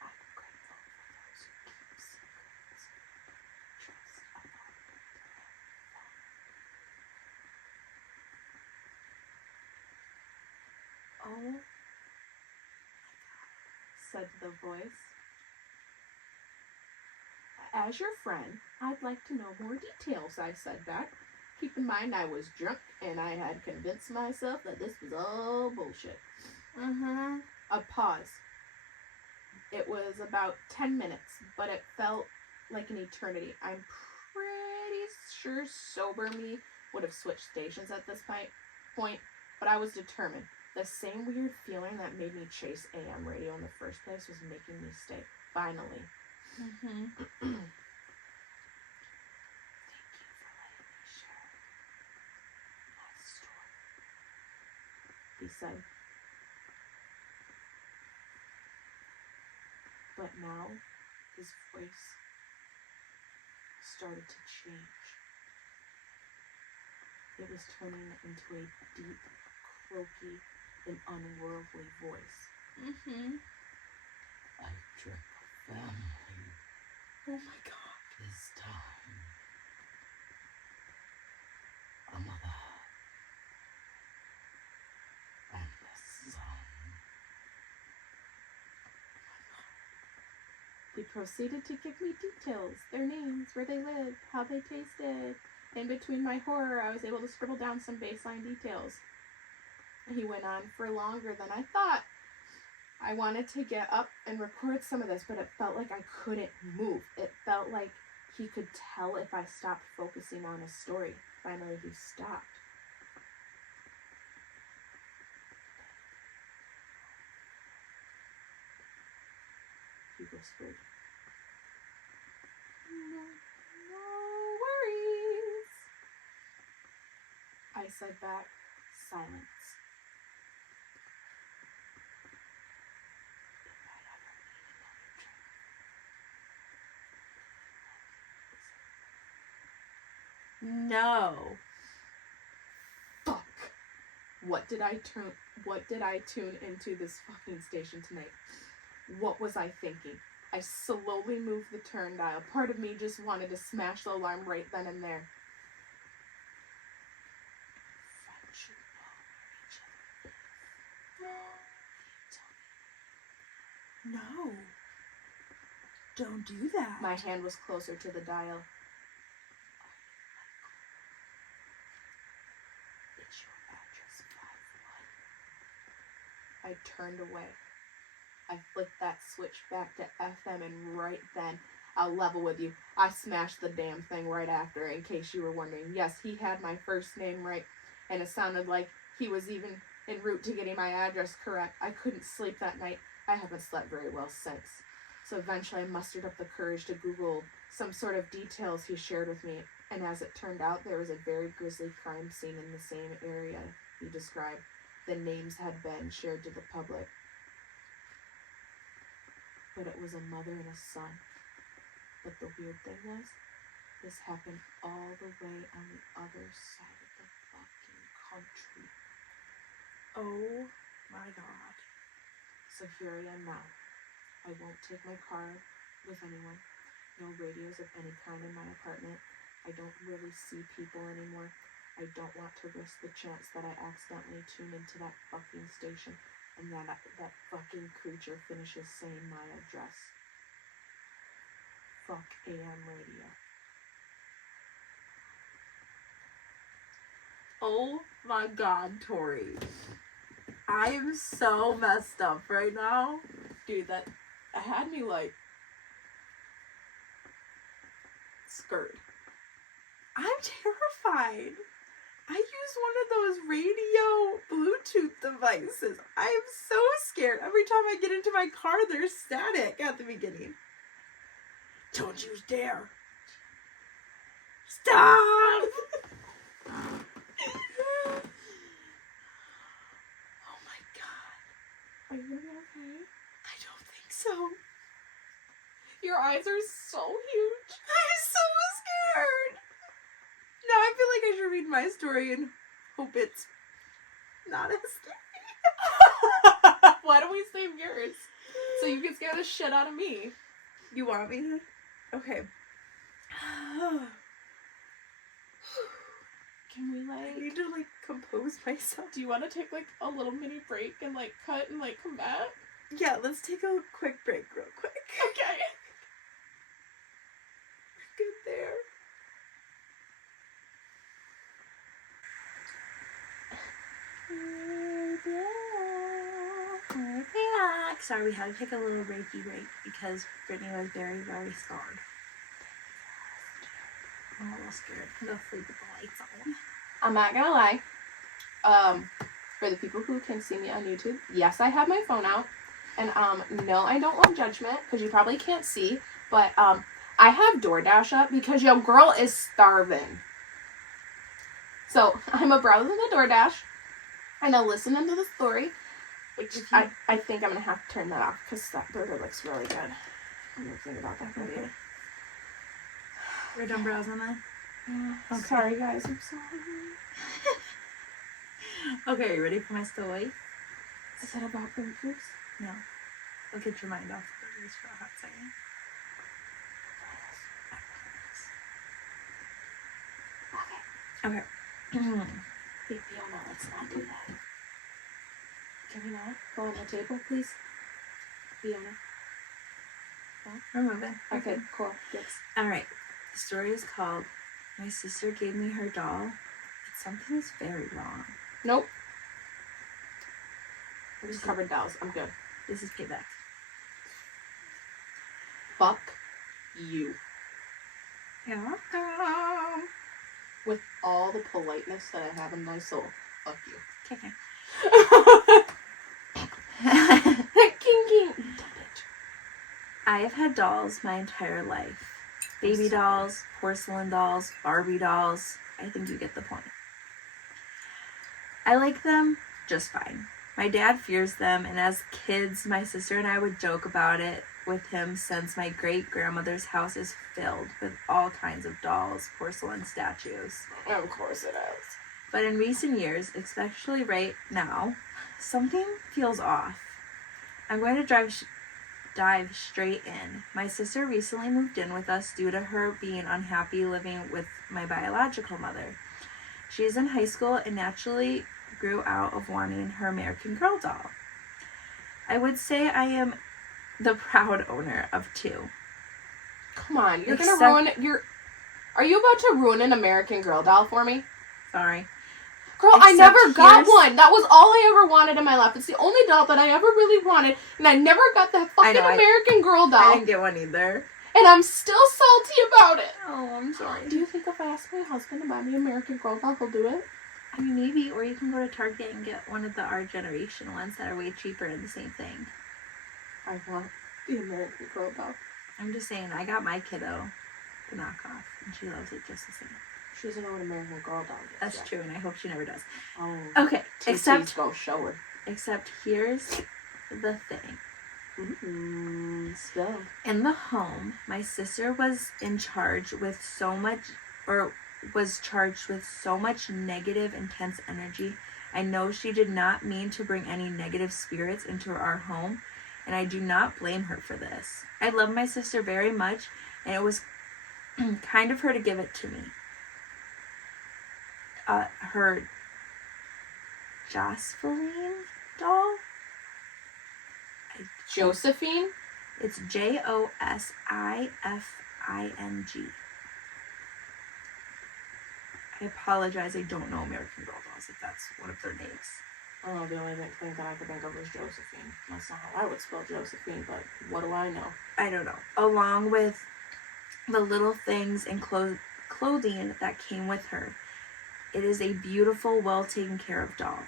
I'm grateful for those who keep secrets. Trust a lot. Oh my God, said the voice. As your friend, I'd like to know more details, I said back. Keep in mind I was drunk and I had convinced myself that this was all bullshit. A pause. It was about 10 minutes, but it felt like an eternity. I'm pretty sure sober me would have switched stations at this point, but I was determined. The same weird feeling that made me chase AM radio in the first place was making me stay. Finally. Thank you for letting me share my story, he said. But now, his voice started to change. It was turning into a deep, croaky, and unworldly voice. I dreamt of family. Oh my God. This time, a mother and a son. He proceeded to give me details, their names, where they lived, how they tasted. In between my horror, I was able to scribble down some baseline details. He went on for longer than I thought. I wanted to get up and record some of this, but it felt like I couldn't move. It felt like he could tell if I stopped focusing on his story. Finally, he stopped. He whispered, No worries. I said back, silence. No. Fuck. What did I tune into this fucking station tonight? What was I thinking? I slowly moved the turn dial. Part of me just wanted to smash the alarm right then and there. Friends should know where each other is. No. Don't do that. My hand was closer to the dial. It's your address 51. I turned away. I flicked that switch back to FM, and right then, I'll level with you, I smashed the damn thing right after, in case you were wondering. Yes, he had my first name right, and it sounded like he was even en route to getting my address correct. I couldn't sleep that night. I haven't slept very well since. So eventually I mustered up the courage to Google some sort of details he shared with me, and as it turned out, there was a very grisly crime scene in the same area he described. The names had been shared to the public. But it was a mother and a son. But the weird thing was, this happened all the way on the other side of the fucking country. Oh my God. So here I am now. I won't take my car with anyone. No radios of any kind in my apartment. I don't really see people anymore. I don't want to risk the chance that I accidentally tune into that fucking station and that fucking creature finishes saying my address. Fuck AM radio. Oh my God, Tori. I am so messed up right now. Dude, that had me like scared. I'm terrified. I use one of those radio Bluetooth devices. I am so scared. Every time I get into my car, there's static at the beginning. Don't you dare. Stop! Oh my God. Are you gonna be okay? I don't think so. Your eyes are so huge. I'm so scared. Now I feel like I should read my story and hope it's not as scary. Why don't we save yours? So you can scare the shit out of me. You want me to? Okay. Can we I need to like compose myself. do you want to take like a little mini break and like cut and like come back? Yeah, let's take a quick break real quick. Okay. Get there. Sorry, we had to take a little breaky break because Brittany was very, very scarred. I'm a little scared. I'm gonna sleep with the lights on. I'm not gonna lie. For the people who can see me on YouTube, yes, I have my phone out. And no, I don't want judgment because you probably can't see. But I have DoorDash up because your girl is starving. So I'm a browsing the DoorDash and I'm listening to the story. Which I think I'm gonna have to turn that off because that burger looks really good. I'm gonna think about that burger. We're done browsing then? Okay. Sorry guys, I'm so hungry. Okay, are you ready for my story? Is that about burgers? No. I'll get your mind off the burgers for a hot second. Okay. Hey Fiona, let's not do that. Can we not? Go on the table, please? Fiona. We're moving. Okay, cool. Yes. Alright. The story is called My Sister Gave Me Her Doll, but Something is Very Wrong. Nope. I just covered dolls. I'm good. This is payback. Fuck you. You're welcome. With all the politeness that I have in my soul, fuck you. Okay. King. Dumb bitch. I have had dolls my entire life. Baby dolls, porcelain dolls, Barbie dolls. I think you get the point. I like them just fine. My dad fears them, and as kids, my sister and I would joke about it with him since my great-grandmother's house is filled with all kinds of dolls, porcelain statues. Of course it is. But in recent years, especially right now, something feels off. I'm going to dive straight in. My sister recently moved in with us due to her being unhappy living with my biological mother. She is in high school and naturally grew out of wanting her American Girl doll. I would say I am the proud owner of two. Come on, you're gonna ruin your... Are you about to ruin an American Girl doll for me? Sorry. Girl, I never got one. That was all I ever wanted in my life. It's the only doll that I ever really wanted, and I never got that fucking American Girl doll. I didn't get one either. And I'm still salty about it. Oh, I'm sorry. Do you think if I ask my husband to buy me American Girl doll, he'll do it? I mean, maybe, or you can go to Target and get one of the Our Generation ones that are way cheaper and the same thing. I want the American Girl doll. I'm just saying, I got my kiddo the knockoff, and she loves it just the same. She doesn't know what American Girl doll is. That's yet. true, and I hope she never does. Oh. Okay, except go show her. Except here's the thing. Spill. In the home, my sister was charged with so much negative, intense energy. I know she did not mean to bring any negative spirits into our home, and I do not blame her for this. I love my sister very much, and it was kind of her to give it to me. Her Josephine doll? Josephine? It's Josifing. I apologize, I don't know American Girl dolls if that's one of their names. Oh, the only thing that I could think of was Josephine. That's not how I would spell Josephine, but what do I know? I don't know. Along with the little things and clothing that came with her. It is a beautiful, well taken care of doll.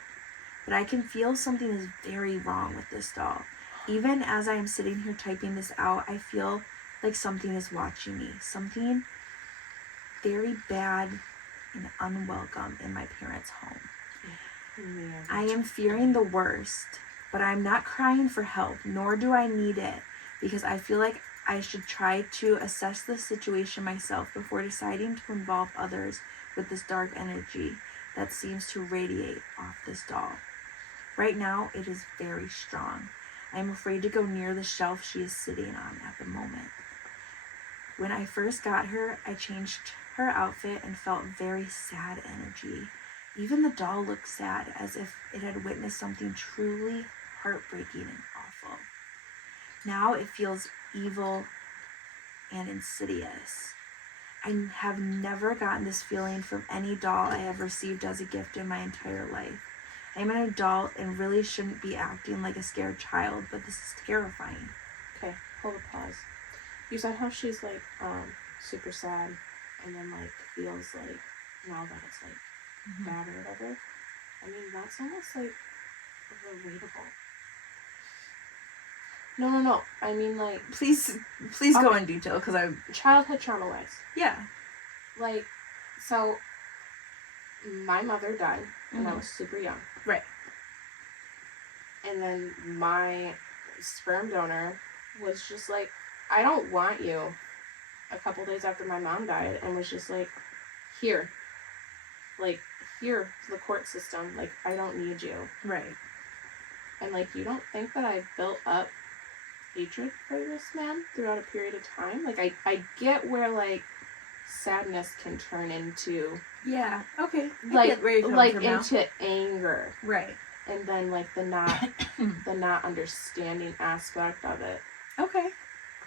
But I can feel something is very wrong with this doll. Even as I am sitting here typing this out, I feel like something is watching me. Something very bad and unwelcome in my parents' home. Yeah. I am fearing the worst, but I'm not crying for help, nor do I need it, because I feel like I should try to assess the situation myself before deciding to involve others with this dark energy that seems to radiate off this doll. Right now, it is very strong. I am afraid to go near the shelf she is sitting on at the moment. When I first got her, I changed her outfit and felt very sad energy. Even the doll looked sad, as if it had witnessed something truly heartbreaking and awful. Now it feels evil and insidious. I have never gotten this feeling from any doll I have received as a gift in my entire life. I am an adult and really shouldn't be acting like a scared child, but this is terrifying. Okay, hold a pause. You said how she's like super sad and then like feels like now that it's like bad or whatever. I mean, that's almost like relatable. No. I mean, like, Please go in detail, because I... childhood trauma wise. Yeah. Like, so my mother died when I was super young. Right. And then my sperm donor was just like, I don't want you, a couple days after my mom died, and was just like, here, the court system, like, I don't need you. Right. And, like, you don't think that I built up hatred for this man throughout a period of time? Like, I get where, like, sadness can turn into... Yeah, okay. Like, get where you're coming like from now. into anger. Right. And then, like, the not understanding aspect of it. Okay.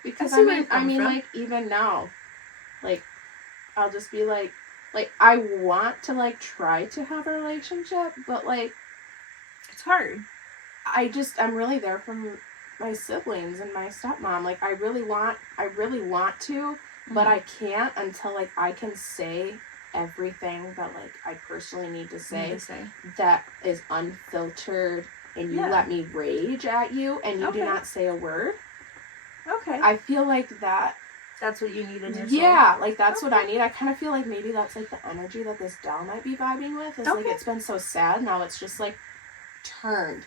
Because, I see where you're coming from. like, even now, like, I'll just be like, I want to, like, try to have a relationship, but, like... It's hard. I'm really there for my siblings and my stepmom. Like, I really want to, but I can't until, like, I can say everything that, like, I personally need to say that is unfiltered, and you let me rage at you, and you do not say a word. Okay. I feel like that's what you need in your soul. Yeah, like, that's what I need. I kind of feel like maybe that's, like, the energy that this doll might be vibing with. It's like, it's been so sad, now it's just, like, turned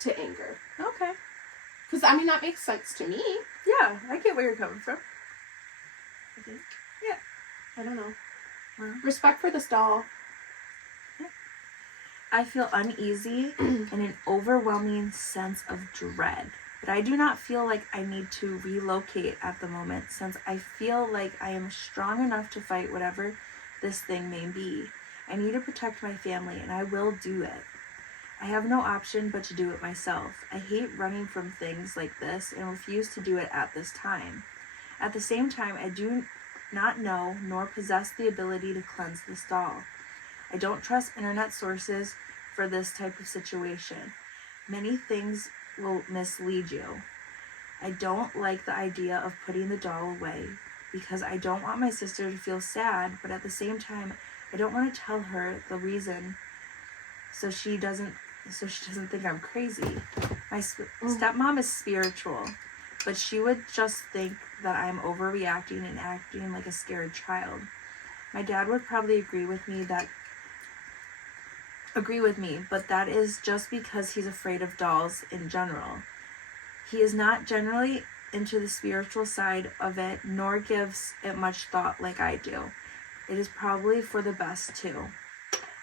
to anger. Okay. Because, I mean, that makes sense to me. Yeah, I get where you're coming from. I think. Yeah. I don't know. Well, Respect for this doll. Yeah. I feel uneasy and an overwhelming sense of dread. But I do not feel like I need to relocate at the moment, since I feel like I am strong enough to fight whatever this thing may be. I need to protect my family, and I will do it. I have no option but to do it myself. I hate running from things like this and refuse to do it at this time. At the same time, I do not know nor possess the ability to cleanse this doll. I don't trust internet sources for this type of situation. Many things will mislead you. I don't like the idea of putting the doll away because I don't want my sister to feel sad, but at the same time, I don't want to tell her the reason so she doesn't think I'm crazy. My stepmom is spiritual, but she would just think that I'm overreacting and acting like a scared child. My dad would probably agree with me, but that is just because he's afraid of dolls in general. He is not generally into the spiritual side of it, nor gives it much thought like I do. It is probably for the best too.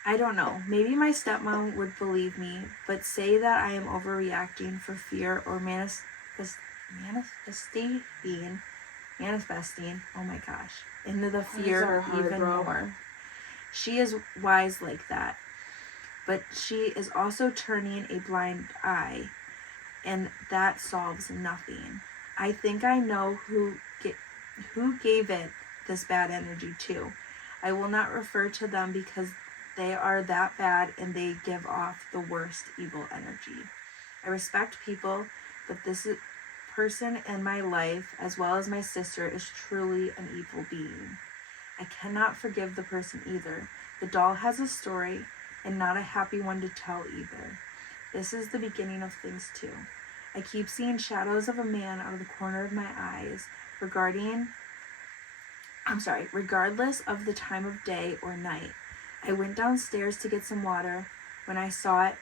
I don't know, maybe my stepmom would believe me, but say that I am overreacting for fear or manifesting, oh my gosh, into the fear even more. She is wise like that, but she is also turning a blind eye, and that solves nothing. I think I know who gave it this bad energy too. I will not refer to them because they are that bad and they give off the worst evil energy. I respect people, but this person in my life, as well as my sister, is truly an evil being. I cannot forgive the person either. The doll has a story, and not a happy one to tell either. This is the beginning of things too. I keep seeing shadows of a man out of the corner of my eyes, regardless of the time of day or night. I went downstairs to get some water when I saw it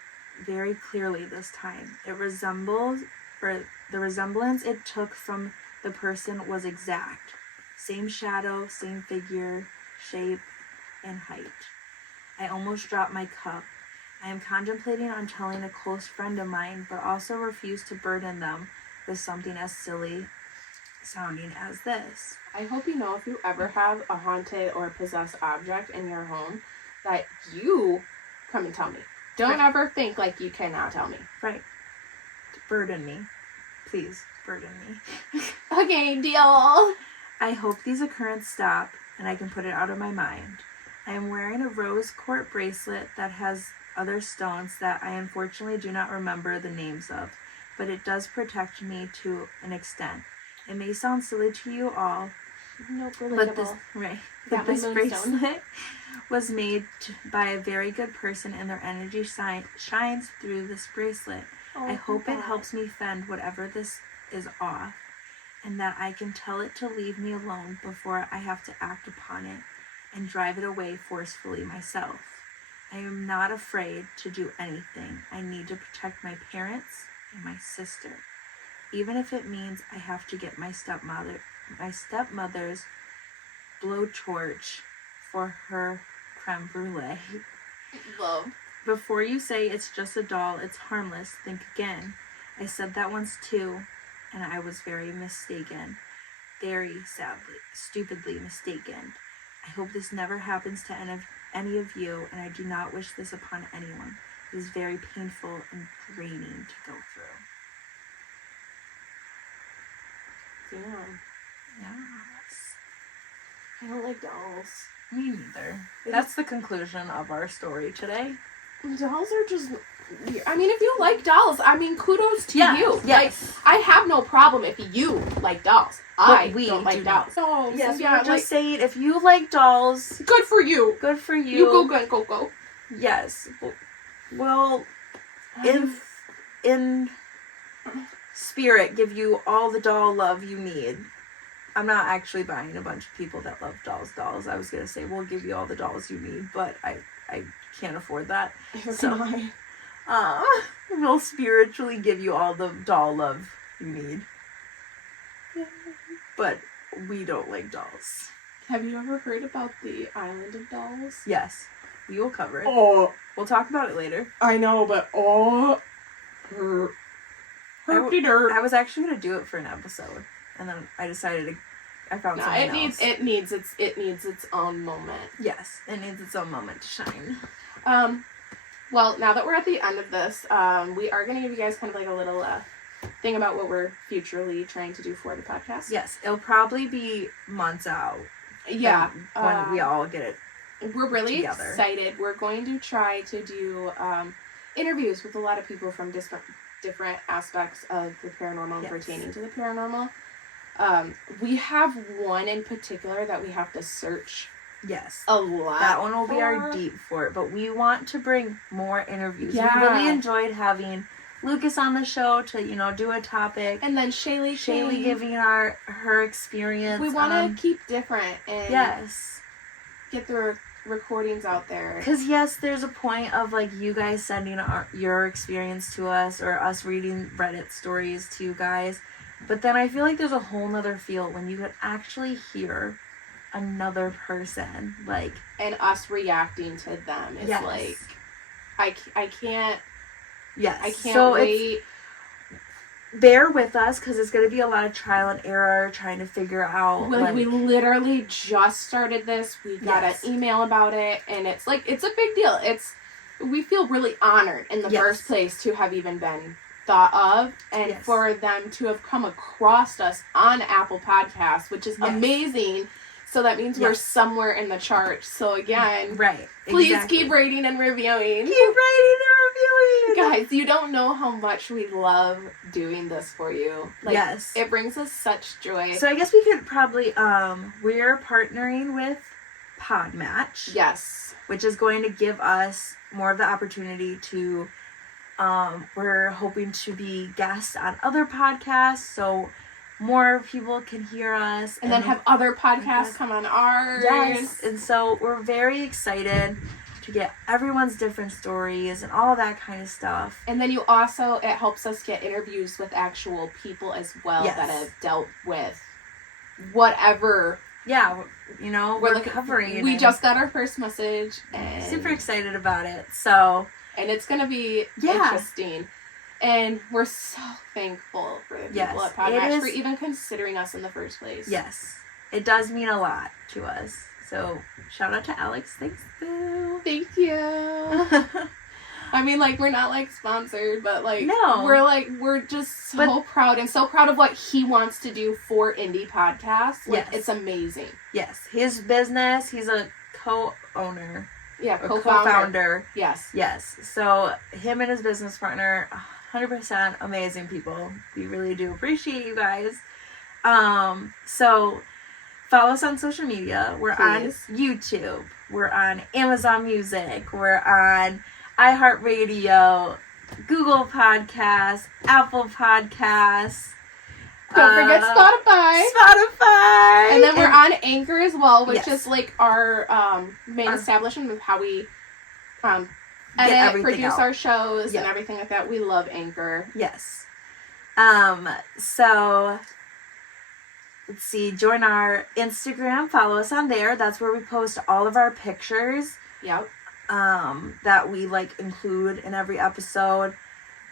very clearly this time. It resembled or the resemblance it took from the person was exact. Same shadow, same figure, shape, and height. I almost dropped my cup. I am contemplating on telling a close friend of mine, but also refuse to burden them with something as silly sounding as this. I hope you know if you ever have a haunted or possessed object in your home, that you come and tell me. Don't ever think like you cannot tell me. Right. Burden me. Please, burden me. Okay, deal. I hope these occurrences stop and I can put it out of my mind. I am wearing a rose quartz bracelet that has other stones that I unfortunately do not remember the names of, but it does protect me to an extent. It may sound silly to you all, Nope, but relatable. this my moonstone. bracelet was made by a very good person, and their energy shines through this bracelet. Oh, I hope it God. helps me fend whatever this is off, and that I can tell it to leave me alone before I have to act upon it and drive it away forcefully myself. I am not afraid to do anything. I need to protect my parents and my sister, even if it means I have to get my stepmother's blowtorch for her creme brulee. Love. Before you say it's just a doll, it's harmless, think again. I said that once too, and I was very mistaken. Very sadly, stupidly mistaken. I hope this never happens to any of you, and I do not wish this upon anyone. It is very painful and draining to go through. Damn. Yes. I don't like dolls. Me neither. That's the conclusion of our story today. Dolls are just weird. I mean, if you like dolls, I mean, kudos to Yeah, you. yes. Like, I have no problem if you like dolls. We don't like do dolls. not. So, Yes, yeah, we're just saying, if you like dolls, good for you. good for you. You go. Yes. Well, in spirit, give you all the doll love you need. I'm not actually buying a bunch of people that love dolls. I was going to say, we'll give you all the dolls you need, but I can't afford that. So, we'll spiritually give you all the doll love you need. But we don't like dolls. Have you ever heard about the Island of Dolls? Yes, we will cover it. Oh, We'll talk about it later. I know, but herpy-dirt. I was actually going to do it for an episode, and then I decided I found something else. It needs its own moment. Yes, it needs its own moment to shine. Well, now that we're at the end of this, we are going to give you guys kind of like a little thing about what we're futurely trying to do for the podcast. Yes, it'll probably be months out. Yeah. When we all get it. We're really together. excited. We're going to try to do interviews with a lot of people from different aspects of the paranormal, Yes. pertaining to the paranormal. We have one in particular that we have to search Yes. a lot. That one will be our for. deep for it, but we want to bring more interviews. Yeah. We really enjoyed having Lucas on the show to, do a topic. And then Shaylee giving her experience. We want to keep different and Yes. get the recordings out there. Because, yes, there's a point of, you guys sending your experience to us or us reading Reddit stories to you guys. But then I feel like there's a whole nother feel when you could actually hear another person, and us reacting to them. It's Yes. I can't Yes. so wait. Bear with us, because it's going to be a lot of trial and error trying to figure out, We literally just started this. We got Yes. an email about it, and it's a big deal. We feel really honored in the Yes. first place to have even been thought of, and Yes. for them to have come across us on Apple Podcasts, which is Yes. amazing. So that means we're Yes. somewhere in the charts. So again, Right. please exactly. keep rating and reviewing. Keep rating and reviewing. Guys, you don't know how much we love doing this for you. Yes. It brings us such joy. So I guess we could probably, we're partnering with Podmatch. Yes. Which is going to give us more of the opportunity to, we're hoping to be guests on other podcasts, so more people can hear us. And then have other podcasts come on ours. Yes, and so we're very excited. to get everyone's different stories and all that kind of stuff. And then it helps us get interviews with actual people as well that have dealt with whatever. Yeah, we're covering. We just got our first message, and super excited about it. So, and it's gonna be interesting, and we're so thankful for the people at Podmatch for even considering us in the first place. Yes, it does mean a lot to us. So, shout out to Alex. Thanks, boo. Thank you. I mean, we're not, sponsored, but, no. we're just so proud and so proud of what he wants to do for indie podcasts. It's amazing. Yes. His business, he's a co-owner. Yeah, co-founder. Yes. Yes. So, him and his business partner, 100% amazing people. We really do appreciate you guys. So, follow us on social media. We're on YouTube. We're on Amazon Music. We're on iHeartRadio, Google Podcasts, Apple Podcasts. Don't forget Spotify. And then we're on Anchor as well, which is our main establishment of how we edit, produce our shows and everything like that. We love Anchor. Yes. So let's see, join our Instagram, follow us on there. That's where we post all of our pictures. Yep. That we include in every episode.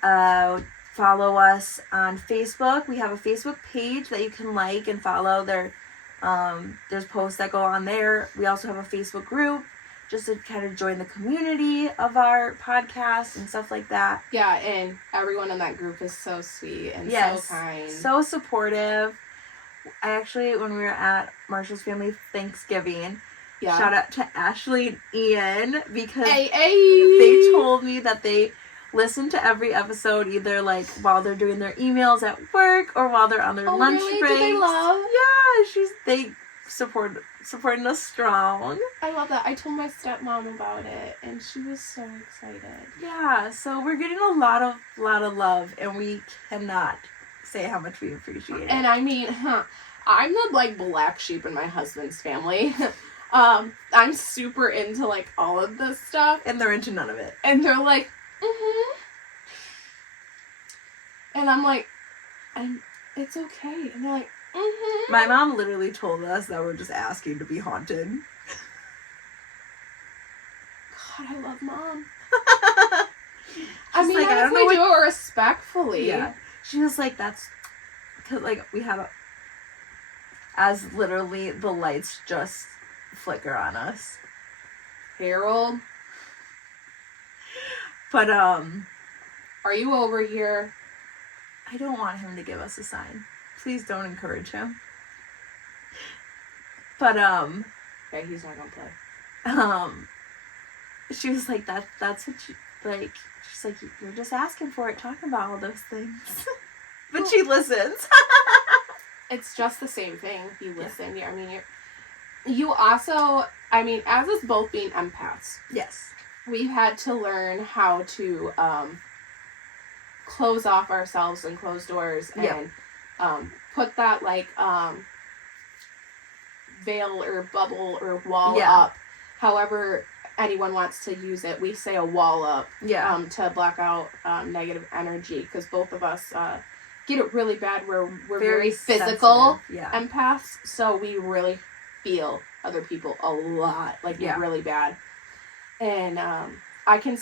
Follow us on Facebook. We have a Facebook page that you can and follow. There's posts that go on there. We also have a Facebook group just to kind of join the community of our podcast and stuff like that. Yeah, and everyone in that group is so sweet and so kind. So supportive. I actually, when we were at Marshall's family Thanksgiving, shout out to Ashley and Ian because they told me that they listen to every episode either while they're doing their emails at work or while they're on their lunch breaks. Do they love? Yeah, they supporting us strong. I love that. I told my stepmom about it and she was so excited. Yeah, so we're getting a lot of love and we cannot say how much we appreciate it. And I mean, I'm the black sheep in my husband's family. I'm super into all of this stuff, and they're into none of it. And they're like, and I'm like, it's okay. And they're like, My mom literally told us that we're just asking to be haunted. God, I love Mom. I mean, I don't know, we do it respectfully. Yeah. She was like, that's because we have as literally the lights just flicker on us. Harold. But are you over here? I don't want him to give us a sign. Please don't encourage him. But yeah, he's not gonna play. She was like, that's what you she's like, you're just asking for it, talking about all those things. But she listens. It's just the same thing. You listen. Yeah. I mean, you also, I mean, as us both being empaths. Yes. We've had to learn how to close off ourselves and close doors and put that veil or bubble or wall up. However anyone wants to use it. We say a wall up to block out negative energy because both of us get it really bad. We're very physical empaths, so we really feel other people a lot, really bad. And I can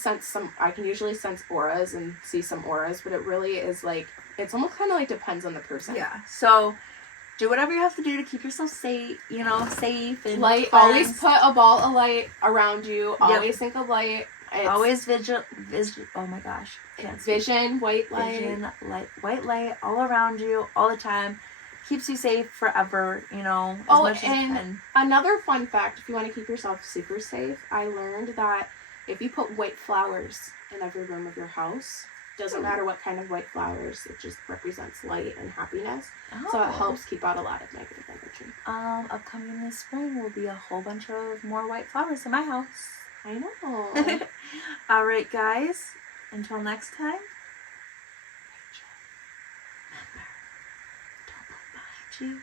usually sense auras and see some auras, but it really is it's almost kind of depends on the person. Yeah. So do whatever you have to do to keep yourself safe, safe and light. cleansed. Always put a ball of light around you. Always think of light. Always oh my gosh. Vision, white light. White light all around you all the time. Keeps you safe forever, as much as you can. Another fun fact, if you want to keep yourself super safe, I learned that if you put white flowers in every room of your house, doesn't matter what kind of white flowers, it just represents light and happiness. Oh. So it helps keep out a lot of negative energy. Upcoming this spring will be a whole bunch of more white flowers in my house. I know. All right, guys. Until next time. Remember, don't look behind you.